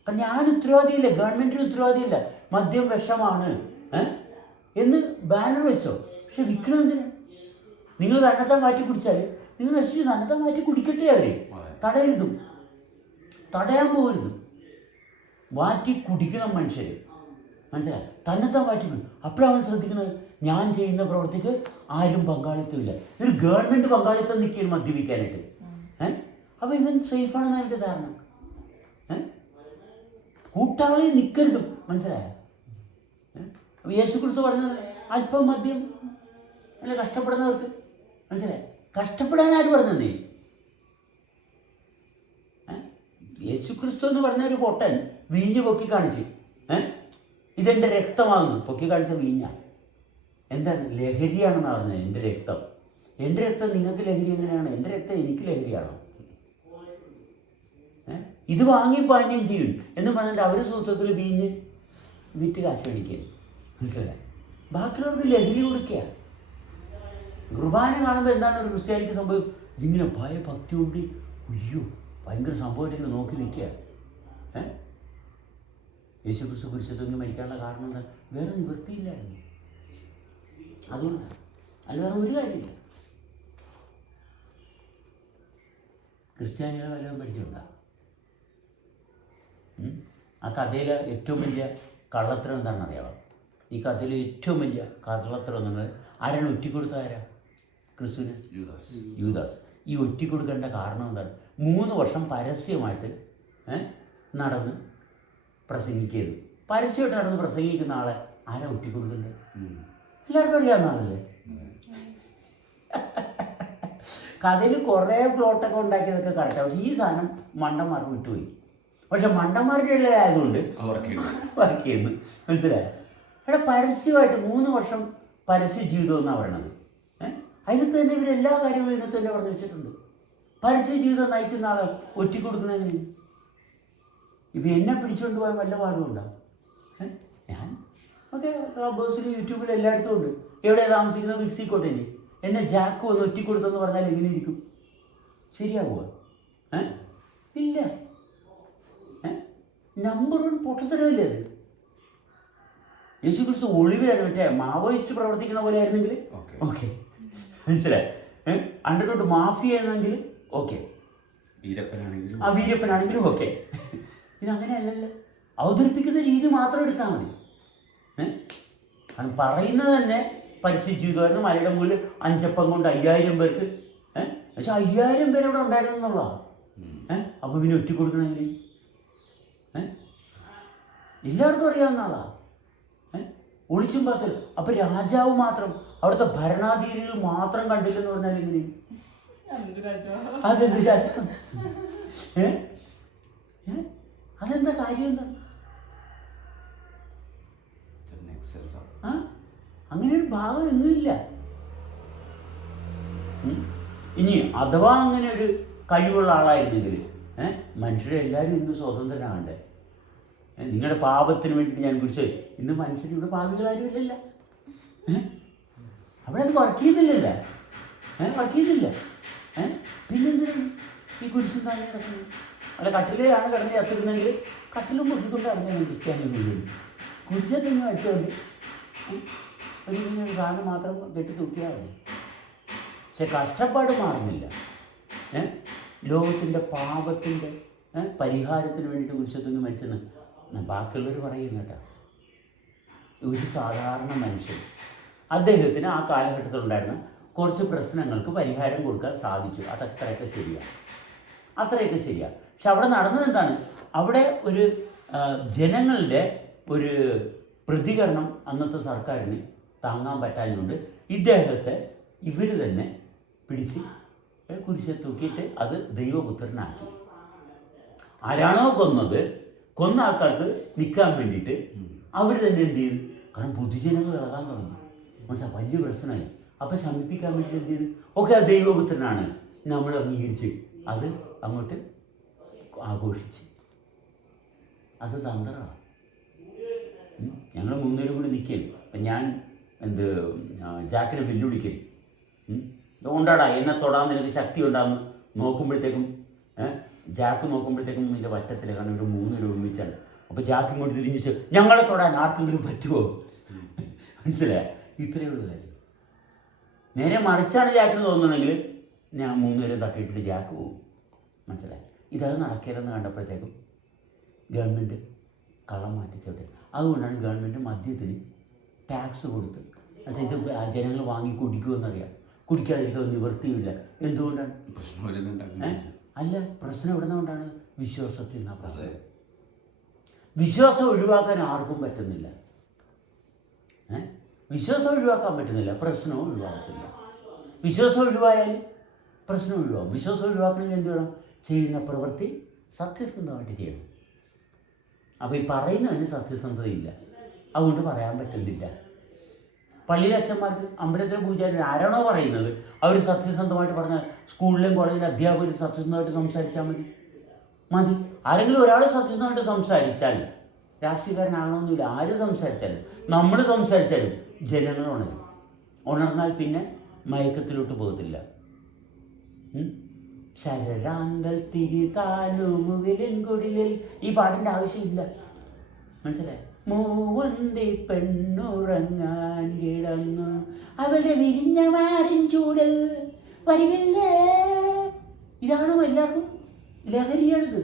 അപ്പം ഞാൻ ഉത്തരവാദിയില്ല, ഗവൺമെൻറ്റിന് ഉത്തരവാദിയില്ല. മദ്യം വിഷമാണ് എന്ന് ബാനർ വെച്ചോ. പക്ഷെ വിൽക്കണം എന്തിനാ? നിങ്ങൾ തന്നത്തെ മാറ്റി കുടിച്ചാൽ നിങ്ങൾ നശിച്ചു. തന്നത്തെ മാറ്റി കുടിക്കട്ടെ. അവർ തടയാൻ പോകരുത്. മാറ്റി കുടിക്കണം മനുഷ്യർ. മനസ്സിലായി? തന്നത്തെ മാറ്റി കുടിക്കും. അപ്പോഴാണ് ശ്രദ്ധിക്കുന്നത്, ഞാൻ ചെയ്യുന്ന പ്രവൃത്തിക്ക് ആരും പങ്കാളിത്തമില്ല. ഒരു ഗവൺമെൻറ് പങ്കാളിത്തം നിൽക്കുകയും മദ്യപിക്കാനായിട്ട്. അപ്പോൾ ഇവൻ സേഫാണെന്നാണ് എൻ്റെ ധാരണ. കൂട്ടാളി നിൽക്കരുതും. മനസ്സിലായോ? അപ്പോൾ യേശുക്രിസ്തു പറഞ്ഞത് അല്പം മദ്യം അല്ല കഷ്ടപ്പെടുന്നവർക്ക്. മനസ്സിലായി? കഷ്ടപ്പെടാൻ ആര് പറഞ്ഞതേ? യേശുക്രിസ്തു എന്ന് പറഞ്ഞ ഒരു പൊട്ടൻ വീഞ്ഞ് പൊക്കി കാണിച്ച് ഇതെൻ്റെ രക്തമാകുന്നു. പൊക്കി കാണിച്ച വീഞ്ഞ എന്താണ്? ലഹരിയാണെന്നാണ് പറഞ്ഞത്. എൻ്റെ രക്തം നിങ്ങൾക്ക് ലഹരി എങ്ങനെയാണ്? എൻ്റെ രക്തം എനിക്ക് ലഹരിയാണോ? ഇത് വാങ്ങി പാനീയം ചെയ്യും എന്ന് പറഞ്ഞിട്ട് അവർ സൂത്രത്തിൽ വീഞ്ഞ് വിറ്റ് കാശ് മേടിക്കുക. മനസ്സിലായി? ബാക്കിയുള്ളവർക്ക് ലഹരി കൊടുക്കുക. കുർബാന കാണുമ്പോൾ എന്താണ് ഒരു ക്രിസ്ത്യാനിക്ക് സംഭവം? ഇതിങ്ങനെ ഭയഭക്തി കൊണ്ട് അയ്യോ ഭയങ്കര സംഭവമായിട്ട് ഇങ്ങനെ നോക്കി നിൽക്കുക. യേശുക്രിസ്തു കുരിശിൽ തൂങ്ങി മരിക്കാനുള്ള കാരണം എന്താ? വേറെ നിവൃത്തിയില്ലായിരുന്നു. അതുകൊണ്ടാണ്. അത് വേറെ ഒരു കാര്യമില്ല. ക്രിസ്ത്യാനികളെ വല്ലതും പഠിച്ചിട്ടുണ്ടോ? ആ കഥയിലെ ഏറ്റവും വലിയ കള്ളത്തരം എന്താണെന്ന് അറിയാമോ? ഈ കഥയിൽ ഏറ്റവും വലിയ കള്ളത്തരം എന്നുള്ളത് ആരാണ്? ഒറ്റിക്കൊടുത്ത ആരാ? ക്രിസ്തുവിന് യൂദാസ്. ഈ ഒറ്റിക്കൊടുക്കേണ്ട കാരണം എന്താണ്? 3 വർഷം പരസ്യമായിട്ട് നടന്ന് പ്രസംഗിക്കരുത്. പരസ്യമായിട്ട് നടന്ന് പ്രസംഗിക്കുന്ന ആളെ ആരാ ഒറ്റിക്കൊടുക്കുന്നത്? എല്ലാവർക്കും അറിയാവുന്നതല്ലേ. കഥയിൽ കുറേ പ്ലോട്ടൊക്കെ ഉണ്ടാക്കിയതൊക്കെ കറക്റ്റാണ്. പക്ഷേ ഈ സാധനം മണ്ടന്മാർ വിട്ടുപോയി. പക്ഷെ മണ്ടന്മാരുടെ ഇടയിലായതുകൊണ്ട് വർക്ക് ചെയ്യുന്നു. മനസ്സിലായോ? ഇവിടെ പരസ്യമായിട്ട് 3 വർഷം പരസ്യ ജീവിതം എന്നാണ് പറയണത്. അതിനകത്ത് തന്നെ ഇവരെല്ലാ കാര്യങ്ങളും ഇതിനകത്ത് തന്നെ പറഞ്ഞു വെച്ചിട്ടുണ്ട്. പരസ്യ ജീവിതം നയിക്കുന്ന ആളെ ഒറ്റിക്കൊടുക്കണമെങ്കിൽ ഇപ്പം എന്നെ പിടിച്ചുകൊണ്ട് പോകാൻ വല്ല പാടുമുണ്ടാവും. ഞാൻ ഓക്കെ ക്ലബ് ഹൗസിൽ യൂട്യൂബിൽ എല്ലായിടത്തും ഉണ്ട്. എവിടെയാണ് താമസിക്കുന്നത്? മിക്സിക്കോട്ടയിൽ. എന്നെ ജാക്ക് വന്ന് ഒറ്റിക്കൊടുത്തെന്ന് പറഞ്ഞാൽ എങ്ങനെ ഇരിക്കും? ശരിയാവുക? ഇല്ല. നമ്പർ 1 പൊട്ടത്തരമില്ലേ അത്? യേശു ക്രിസ്തു ഒളിവയാണ്. മറ്റേ മാവോയിസ്റ്റ് പ്രവർത്തിക്കുന്ന പോലെ ആയിരുന്നെങ്കിൽ ഓക്കെ, മനസ്സിലായി. അണ്ടർഗ്രൗണ്ട് മാഫിയ ആണെങ്കിൽ ഓക്കെ, വീരപ്പനാണെങ്കിലും ഓക്കെ. ഇതങ്ങനെയല്ലല്ലോ. അവതരിപ്പിക്കുന്ന രീതി മാത്രം എടുത്താൽ മതി. കാരണം പറയുന്നത് തന്നെ പരിശീലിച്ചു. മലയുടെ മുകളിൽ 5 അപ്പം കൊണ്ട് 5000 പേർക്ക്, പക്ഷെ 5000 പേര് ഇവിടെ ഉണ്ടായിരുന്നു എന്നുള്ളതാണ്. അപ്പോൾ പിന്നെ ഒറ്റിക്കൊടുക്കണമെങ്കിൽ എല്ലാവർക്കും അറിയാവുന്ന ആളാണ്. ഒളിച്ചും പാത്തിൽ. അപ്പം രാജാവ് മാത്രം, അവിടുത്തെ ഭരണാധികാരികൾ മാത്രം കണ്ടില്ലെന്ന് പറഞ്ഞാൽ എങ്ങനെ? അതെന്ത് രാജാവ്? അതെന്താ കാര്യം? എന്താ അങ്ങനെ ഒരു ഭാഗം ഒന്നുമില്ല. ഇനി അഥവാ അങ്ങനെ ഒരു കഴിവുള്ള ആളായിരുന്നെങ്കിൽ മനുഷ്യരെ എല്ലാവരും ഇന്ന് സ്വതന്ത്രനാകണ്ടേ? നിങ്ങളുടെ പാപത്തിന് വേണ്ടിയിട്ട് ഞാൻ കുറിച്ച് ഇന്ന് മനുഷ്യർ ഇവിടെ പാപികളാരും ഇല്ലല്ല. അവിടെ അത് വർക്ക് ചെയ്യുന്നില്ലല്ല, വർക്ക് ചെയ്യുന്നില്ല. പിന്നെന്തിനാണ് ഈ കുരിശും താങ്ങി കിടക്കുന്നത്? അല്ല, കട്ടിലാണ് കിടന്ന് ചത്തിരുന്നെങ്കിൽ കട്ടിലും മുട്ടിക്കൊണ്ട് കിടന്നു ക്രിസ്ത്യാനികളിൽ. കുരിശൊക്കെ ഇങ്ങനെ അടിച്ചുകൊണ്ട് ഒരു സാധനം മാത്രം കെട്ടി തൂക്കിയാൽ മതി. പക്ഷെ കഷ്ടപ്പാട് മാറുന്നില്ല. ലോകത്തിൻ്റെ പാപത്തിൻ്റെ പരിഹാരത്തിന് വേണ്ടിയിട്ട് കുരിശത്തൊന്ന് മരിച്ചെന്ന് ബാക്കിയുള്ളവർ പറയും കേട്ടോ. ഒരു സാധാരണ മനുഷ്യൻ, അദ്ദേഹത്തിന് ആ കാലഘട്ടത്തിലുണ്ടായിരുന്ന കുറച്ച് പ്രശ്നങ്ങൾക്ക് പരിഹാരം കൊടുക്കാൻ സാധിച്ചു. അതത്രയൊക്കെ ശരിയാണ്, അത്രയൊക്കെ ശരിയാണ്. പക്ഷെ അവിടെ നടന്നത് എന്താണ്? അവിടെ ഒരു ജനങ്ങളുടെ ഒരു പ്രതികരണം അന്നത്തെ സർക്കാരിന് താങ്ങാൻ പറ്റാഞ്ഞുകൊണ്ട് ഇദ്ദേഹത്തെ ഇവർ തന്നെ പിടിച്ച് കുരിശെ തൂക്കിയിട്ട് അത് ദൈവപുത്രനാക്കി. ആരാണോ കൊന്നത്, കൊന്ന ആൾക്കാർക്ക് നിൽക്കാൻ വേണ്ടിയിട്ട് അവർ തന്നെ എന്ത് ചെയ്തു? കാരണം പൊതുജനങ്ങൾ ഇളകാൻ തുടങ്ങി. മനസ്സിലാ, വലിയ പ്രശ്നമായി. അപ്പം ശമിപ്പിക്കാൻ വേണ്ടിയിട്ട് എന്ത് ചെയ്തു? ഓക്കെ, അത് ദൈവപുത്രനാണ്, നമ്മൾ അംഗീകരിച്ച് അത് അങ്ങോട്ട് ആഘോഷിച്ച്. അത് തന്ത്രമാണ്. ഞങ്ങൾ 3 പേരും കൂടി നിൽക്കുകയും അപ്പം ഞാൻ ജാക്കിനെ വെല്ലുവിളിക്കും. അതുകൊണ്ടാടാ എന്നെ തൊടാൻ നിനക്ക് ശക്തി ഉണ്ടാകുന്നു. നോക്കുമ്പോഴത്തേക്കും ജാക്ക് നോക്കുമ്പോഴത്തേക്കും ഇതിൻ്റെ പറ്റത്തില്ല. കാരണം ഇവിടെ 3 പേരും ഒരുമിച്ചാണ്. അപ്പോൾ ജാക്ക് ഇങ്ങോട്ട് തിരിഞ്ഞിച്ച് ഞങ്ങളെ തൊടാൻ ആർക്കെങ്കിലും പറ്റുമോ? മനസ്സിലായ? ഇത്രയേ ഉള്ളൂ കാര്യം. നേരെ മറിച്ചാണ് ജാക്കിന് തോന്നുന്നെങ്കിൽ ഞാൻ 3 പേരും തട്ടിയിട്ടിട്ട് ജാക്ക് പോകും. മനസ്സിലായി? ഇതത് നടക്കില്ലെന്ന് കണ്ടപ്പോഴത്തേക്കും ഗവൺമെൻറ് കള്ളം മാറ്റിച്ചോട്ടെ. അതുകൊണ്ടാണ് ഗവൺമെൻറ് മദ്യത്തിന് ടാക്സ് കൊടുത്ത്. പക്ഷേ ഇത് ജനങ്ങൾ വാങ്ങി കുടിക്കുമെന്നറിയാം. കുടിക്കാതിരിക്കാൻ നിവൃത്തിയില്ല. എന്തുകൊണ്ടാണ്? അല്ല, പ്രശ്നം എവിടെ നിന്നുകൊണ്ടാണ്? വിശ്വാസത്തിൽ നിന്നാണ് പ്രശ്നം. വിശ്വാസം ഒഴിവാക്കാൻ ആർക്കും പറ്റുന്നില്ല. വിശ്വാസം ഒഴിവാക്കാൻ പറ്റുന്നില്ല, പ്രശ്നവും ഒഴിവാക്കത്തില്ല. വിശ്വാസം ഒഴിവായാൽ പ്രശ്നം ഒഴിവാകും. വിശ്വാസം ഒഴിവാക്കണമെങ്കിൽ എന്ത് വേണം? ചെയ്യുന്ന പ്രവൃത്തി സത്യസന്ധമായിട്ട് ചെയ്യണം. അപ്പോൾ ഈ പറയുന്നതിന് സത്യസന്ധതയില്ല, അതുകൊണ്ട് പറയാൻ പറ്റുന്നില്ല. പള്ളിയിലെ അച്ഛന്മാർക്ക്, അമ്പലത്തിലെ പൂജാരി ആരാണോ പറയുന്നത് അവർ സത്യസന്ധമായിട്ട് പറഞ്ഞാൽ സ്കൂളിലെയും കോളേജിലെ അധ്യാപകർ സത്യസന്ധമായിട്ട് സംസാരിച്ചാൽ മതി. ആരെങ്കിലും ഒരാൾ സത്യസന്ധമായിട്ട് സംസാരിച്ചാൽ, രാഷ്ട്രീയക്കാരനാകണമെന്നില്ല, ആര് സംസാരിച്ചാലും നമ്മൾ സംസാരിച്ചാലും ജനങ്ങൾ ഉണരും. ഉണർന്നാൽ പിന്നെ മയക്കത്തിലോട്ട് പോകത്തില്ല. ശരരാന്തൽ തിരിതാലുമുവിലെൻകൊടിലിൽ ഈ പാട്ടിൻ്റെ ആവശ്യമില്ല. മനസ്സിലായി? മൂവന്തി പെണ്ണുറങ്ങാൻ കിടന്നു അവളുടെ വിരിഞ്ഞ വാരിൻ ചൂടൽ വരികില്ലേ. ഇതാണ് എല്ലാവർക്കും ലഹരിയാണിത്.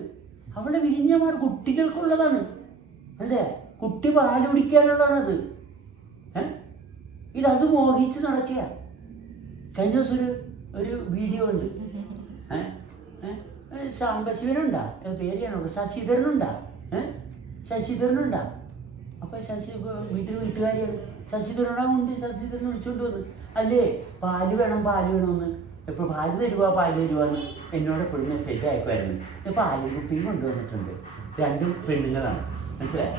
അവളുടെ വിരിഞ്ഞമാർ കുട്ടികൾക്കുള്ളതാണ്. അല്ലേ? കുട്ടി പാല് കുടിക്കാനുള്ളതാണത്. ഇതത് മോഹിച്ച് നടക്കുക. കഴിഞ്ഞ ദിവസം ഒരു വീഡിയോ ഉണ്ട്. സാംബശിവനുണ്ടാ, പേര് ഞാനോട്, ശശിധരനുണ്ടാ, അപ്പോൾ വീട്ടുകാരിയാണ് ശശിധരനുണ്ട്. ശശിധരൻ വിളിച്ചുകൊണ്ട് വന്ന്, അല്ലേ പാല് വേണമെന്ന് ഇപ്പോൾ പാല് തരുവാന്ന് എന്നോട് എപ്പോഴും മെസ്സേജ് അയക്കുമായിരുന്നു. ഇപ്പോൾ പാലും കുപ്പിയും കൊണ്ടുവന്നിട്ടുണ്ട്. 2 പെണ്ണുങ്ങളാണ്, മനസ്സിലായോ?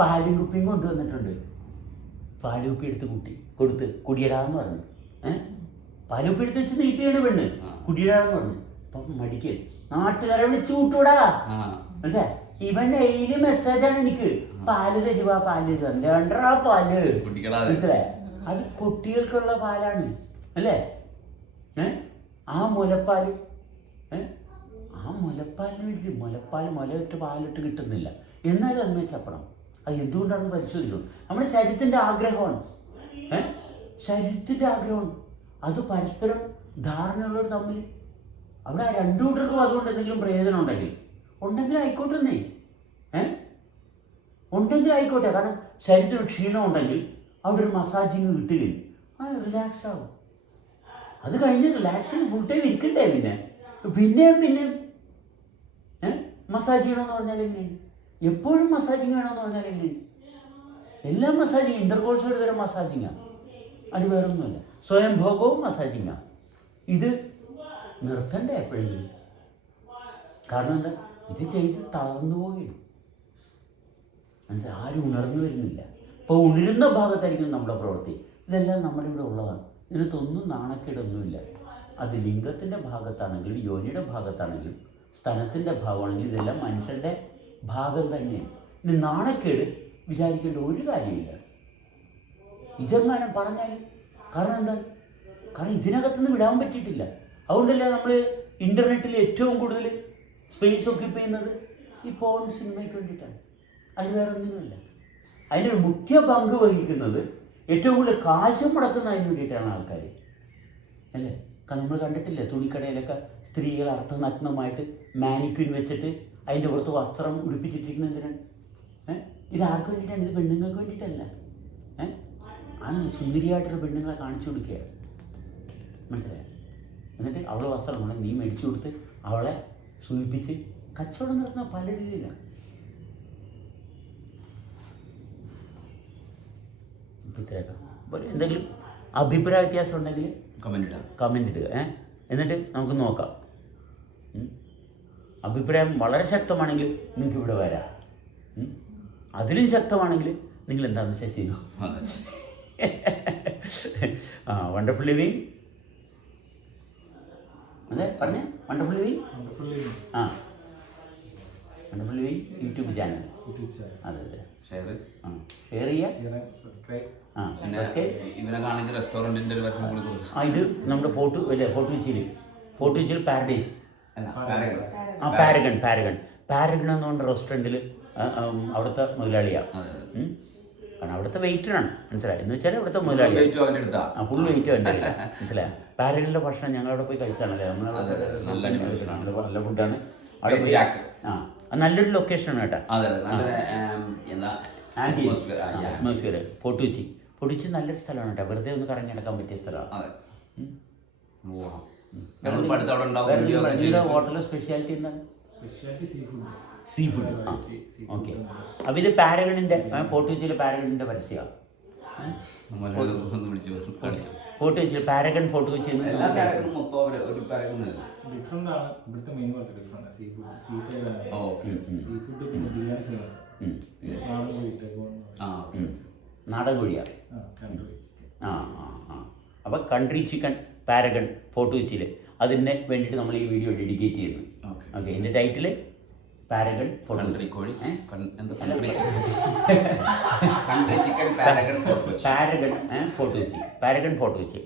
പാലും കുപ്പിയും കൊണ്ടുവന്നിട്ടുണ്ട്. പാല് കുപ്പി എടുത്ത് കൊടുത്ത് കുടിയിടാന്ന് പറഞ്ഞു. പാലുപ്പി എടുത്ത് വെച്ച് നീട്ടിയാണ് പെണ്ണ്, കുടിയിടാന്ന് പറഞ്ഞു. അപ്പം മടിക്ക് നാട്ടുകാരെ വിളിച്ചു കൂട്ടൂടാ. മനസ്സിലാ, ഇവൻ ഡെയിലി മെസ്സേജാണ് എനിക്ക്, പാല് തരുവാ എന്താ പാല്, മനസ്സിലായ? അത് കുട്ടികൾക്കുള്ള പാലാണ് അല്ലേ? ആ മുലപ്പാല് മുലപ്പാലിന് വേണ്ടി മുലയിട്ട് പാലിട്ട് കിട്ടുന്നില്ല. എന്നാലും അതിനെ ചപ്പണം. അത് എന്തുകൊണ്ടാണെന്ന് പരിശോധിക്കണം. നമ്മുടെ ശരീരത്തിൻ്റെ ആഗ്രഹമാണ്, ശരീരത്തിൻ്റെ ആഗ്രഹമാണ്. അത് പരസ്പരം ധാരണയുള്ളവർ തമ്മിൽ അവിടെ 2 കൂട്ടർക്കും അതുകൊണ്ട് എന്തെങ്കിലും പ്രയോജനം ഉണ്ടെങ്കിൽ ആയിക്കോട്ടെന്നേ, ഉണ്ടെങ്കിൽ ആയിക്കോട്ടെ. കാരണം ശരീരത്തിന് ക്ഷീണം ഉണ്ടെങ്കിൽ അവിടെ ഒരു മസാജിങ് കിട്ടുകയും റിലാക്സ് ആവും. അത് കഴിഞ്ഞ് റിലാക്സിങ് ഫുൾ ടൈം ഇരിക്കണ്ടേ? പിന്നെയും മസാജ് ചെയ്യണമെന്ന് പറഞ്ഞാൽ എങ്ങനെയാണ്? എപ്പോഴും മസാജിങ് വേണമെന്ന് പറഞ്ഞാൽ എങ്ങനെയാണ്? എല്ലാ മസാജിങ് ഇൻ്റർകോഴ്സ് ഒരു തരം മസാജിങ്ങാണ്, അത് വേറൊന്നുമല്ല. സ്വയം ഭോഗവും മസാജിങ്ങാണ്. ഇത് നിർത്തണ്ടേ എപ്പോഴെങ്കിലും? കാരണം എന്താ, ഇത് ചെയ്ത് തളർന്നു പോവുകയും മനസ്സിലായി, ആരും ഉണർന്നു വരുന്നില്ല. ഇപ്പോൾ ഉണരുന്ന ഭാഗത്തായിരിക്കും നമ്മുടെ പ്രവൃത്തി. ഇതെല്ലാം നമ്മുടെ ഇവിടെ ഉള്ളതാണ്. ഇതിനകത്തൊന്നും നാണക്കേടൊന്നുമില്ല. അത് ലിംഗത്തിൻ്റെ ഭാഗത്താണെങ്കിലും യോനിയുടെ ഭാഗത്താണെങ്കിലും സ്ഥലത്തിൻ്റെ ഭാഗമാണെങ്കിലും ഇതെല്ലാം മനുഷ്യൻ്റെ ഭാഗം തന്നെയാണ്. ഇനി നാണക്കേട് വിചാരിക്കേണ്ട ഒരു കാര്യമില്ല. ഇതെങ്ങാനും പറഞ്ഞാൽ, കാരണം എന്താ, കാരണം ഇതിനകത്തുനിന്ന് വിടാൻ പറ്റിയിട്ടില്ല. അതുകൊണ്ടല്ലേ നമ്മൾ ഇൻ്റർനെറ്റിൽ ഏറ്റവും കൂടുതൽ സ്പേസ് ഒക്യുപ്പൈ ചെയ്യുന്നത് ഈ പോൺ സിനിമയ്ക്ക് വേണ്ടിയിട്ടാണ്, അത് വേറെ ഒന്നിനുമല്ല. അതിനൊരു മുഖ്യ പങ്ക് വഹിക്കുന്നത് ഏറ്റവും കൂടുതൽ കാശ് മുടക്കുന്നതിന് വേണ്ടിയിട്ടാണ് ആൾക്കാർ, അല്ലേ? കാരണം നമ്മൾ കണ്ടിട്ടില്ലേ തുണിക്കടയിലൊക്കെ സ്ത്രീകൾ അർത്ഥനഗ്നമായിട്ട് മാനിക്വിൻ വെച്ചിട്ട് അതിൻ്റെ പുറത്ത് വസ്ത്രം ഉടുപ്പിച്ചിട്ടിരിക്കുന്നത് എന്തിനാണ്? ഇത് ആർക്ക് വേണ്ടിയിട്ടാണ്? ഇത് പെണ്ണുങ്ങൾക്ക് വേണ്ടിയിട്ടല്ല. ആണ് സുന്ദരിയായിട്ടൊരു പെണ്ണുങ്ങളെ കാണിച്ചു കൊടുക്കുക, മനസ്സിലായോ? എന്നിട്ട് അവളെ വസ്ത്രം കൊണ്ട് നീ മേടിച്ചു കൊടുത്ത് അവളെ സൂചിപ്പിച്ച് കച്ചവടം നടത്തുന്ന പല രീതിയിലാണ്. ഇത്രയൊക്കെ എന്തെങ്കിലും അഭിപ്രായ വ്യത്യാസം ഉണ്ടെങ്കിൽ കമൻ്റ് ഇടുക. എന്നിട്ട് നമുക്ക് നോക്കാം. അഭിപ്രായം വളരെ ശക്തമാണെങ്കിൽ നിങ്ങൾക്ക് ഇവിടെ വരാം. അതിലും ശക്തമാണെങ്കിൽ നിങ്ങൾ എന്താണെന്ന് വെച്ചാൽ ചെയ്തു. വണ്ടർഫുൾ ലിവിങ്, അതെ പറഞ്ഞേ, wonderful living. Wonderful living YouTube channel. അതെ അതെ, ഷെയർ ചെയ്യുക, സബ്സ്ക്രൈബ്. ഇവനെ കാണെങ്കിൽ റെസ്റ്റോറൻറ്റിൻ്റെ ഒരു വർഷം കൂടി ഇത് നമ്മുടെ ഫോർട്ട് കൊച്ചിയിൽ പാരഡൈസ്, പാരഗൺ എന്ന് പറഞ്ഞ റെസ്റ്റോറൻറ്റിൽ അവിടുത്തെ മുതലാളിയാണ്. കാരണം അവിടുത്തെ വെയിറ്ററാണ്, മനസ്സിലായി? എന്ന് വെച്ചാൽ അവിടുത്തെ മുതലാളിയാണ്, ഫുൾ വെയിറ്റ് ഉണ്ട്, മനസ്സിലായി? പാരഗണിൻ്റെ ഭക്ഷണം ഞങ്ങളവിടെ പോയി കഴിച്ചാണല്ലേ, നല്ല ഫുഡാണ് അവിടെ പോയി. നല്ലൊരു ലൊക്കേഷനാണ് കേട്ടോ, അറ്റ്മോസ്ഫിയർ. ഫോർട്ട് കൊച്ചി നല്ലൊരു സ്ഥലമാണ് കേട്ടോ, വെറുതെ ഒന്ന് കറങ്ങി നടക്കാൻ പറ്റിയ സ്ഥലമാണ്. ഹോട്ടലിലെ സ്പെഷ്യാലിറ്റി എന്താണ്? Sea food. ഓക്കെ, അപ്പോൾ ഇത് പാരഗണിൻ്റെ, ഫോർട്ട് കൊച്ചിയിലെ പാരഗണിൻ്റെ പരസ്യമാണ്. ഫോർട്ട് കൊച്ചി പാരഗൺ, ഫോർട്ട് കൊച്ചി നാടൻ കോഴിയാണ്. അപ്പോൾ കൺട്രി ചിക്കൻ പാരഗൺ ഫോർട്ട് കൊച്ചിയിൽ, അതിന് വേണ്ടിയിട്ട് നമ്മൾ ഈ വീഡിയോ ഡെഡിക്കേറ്റ് ചെയ്യുന്നു. ഓക്കെ, ഇതിൻ്റെ title Paragon Fort Kochi. Paragon Fort Kochi.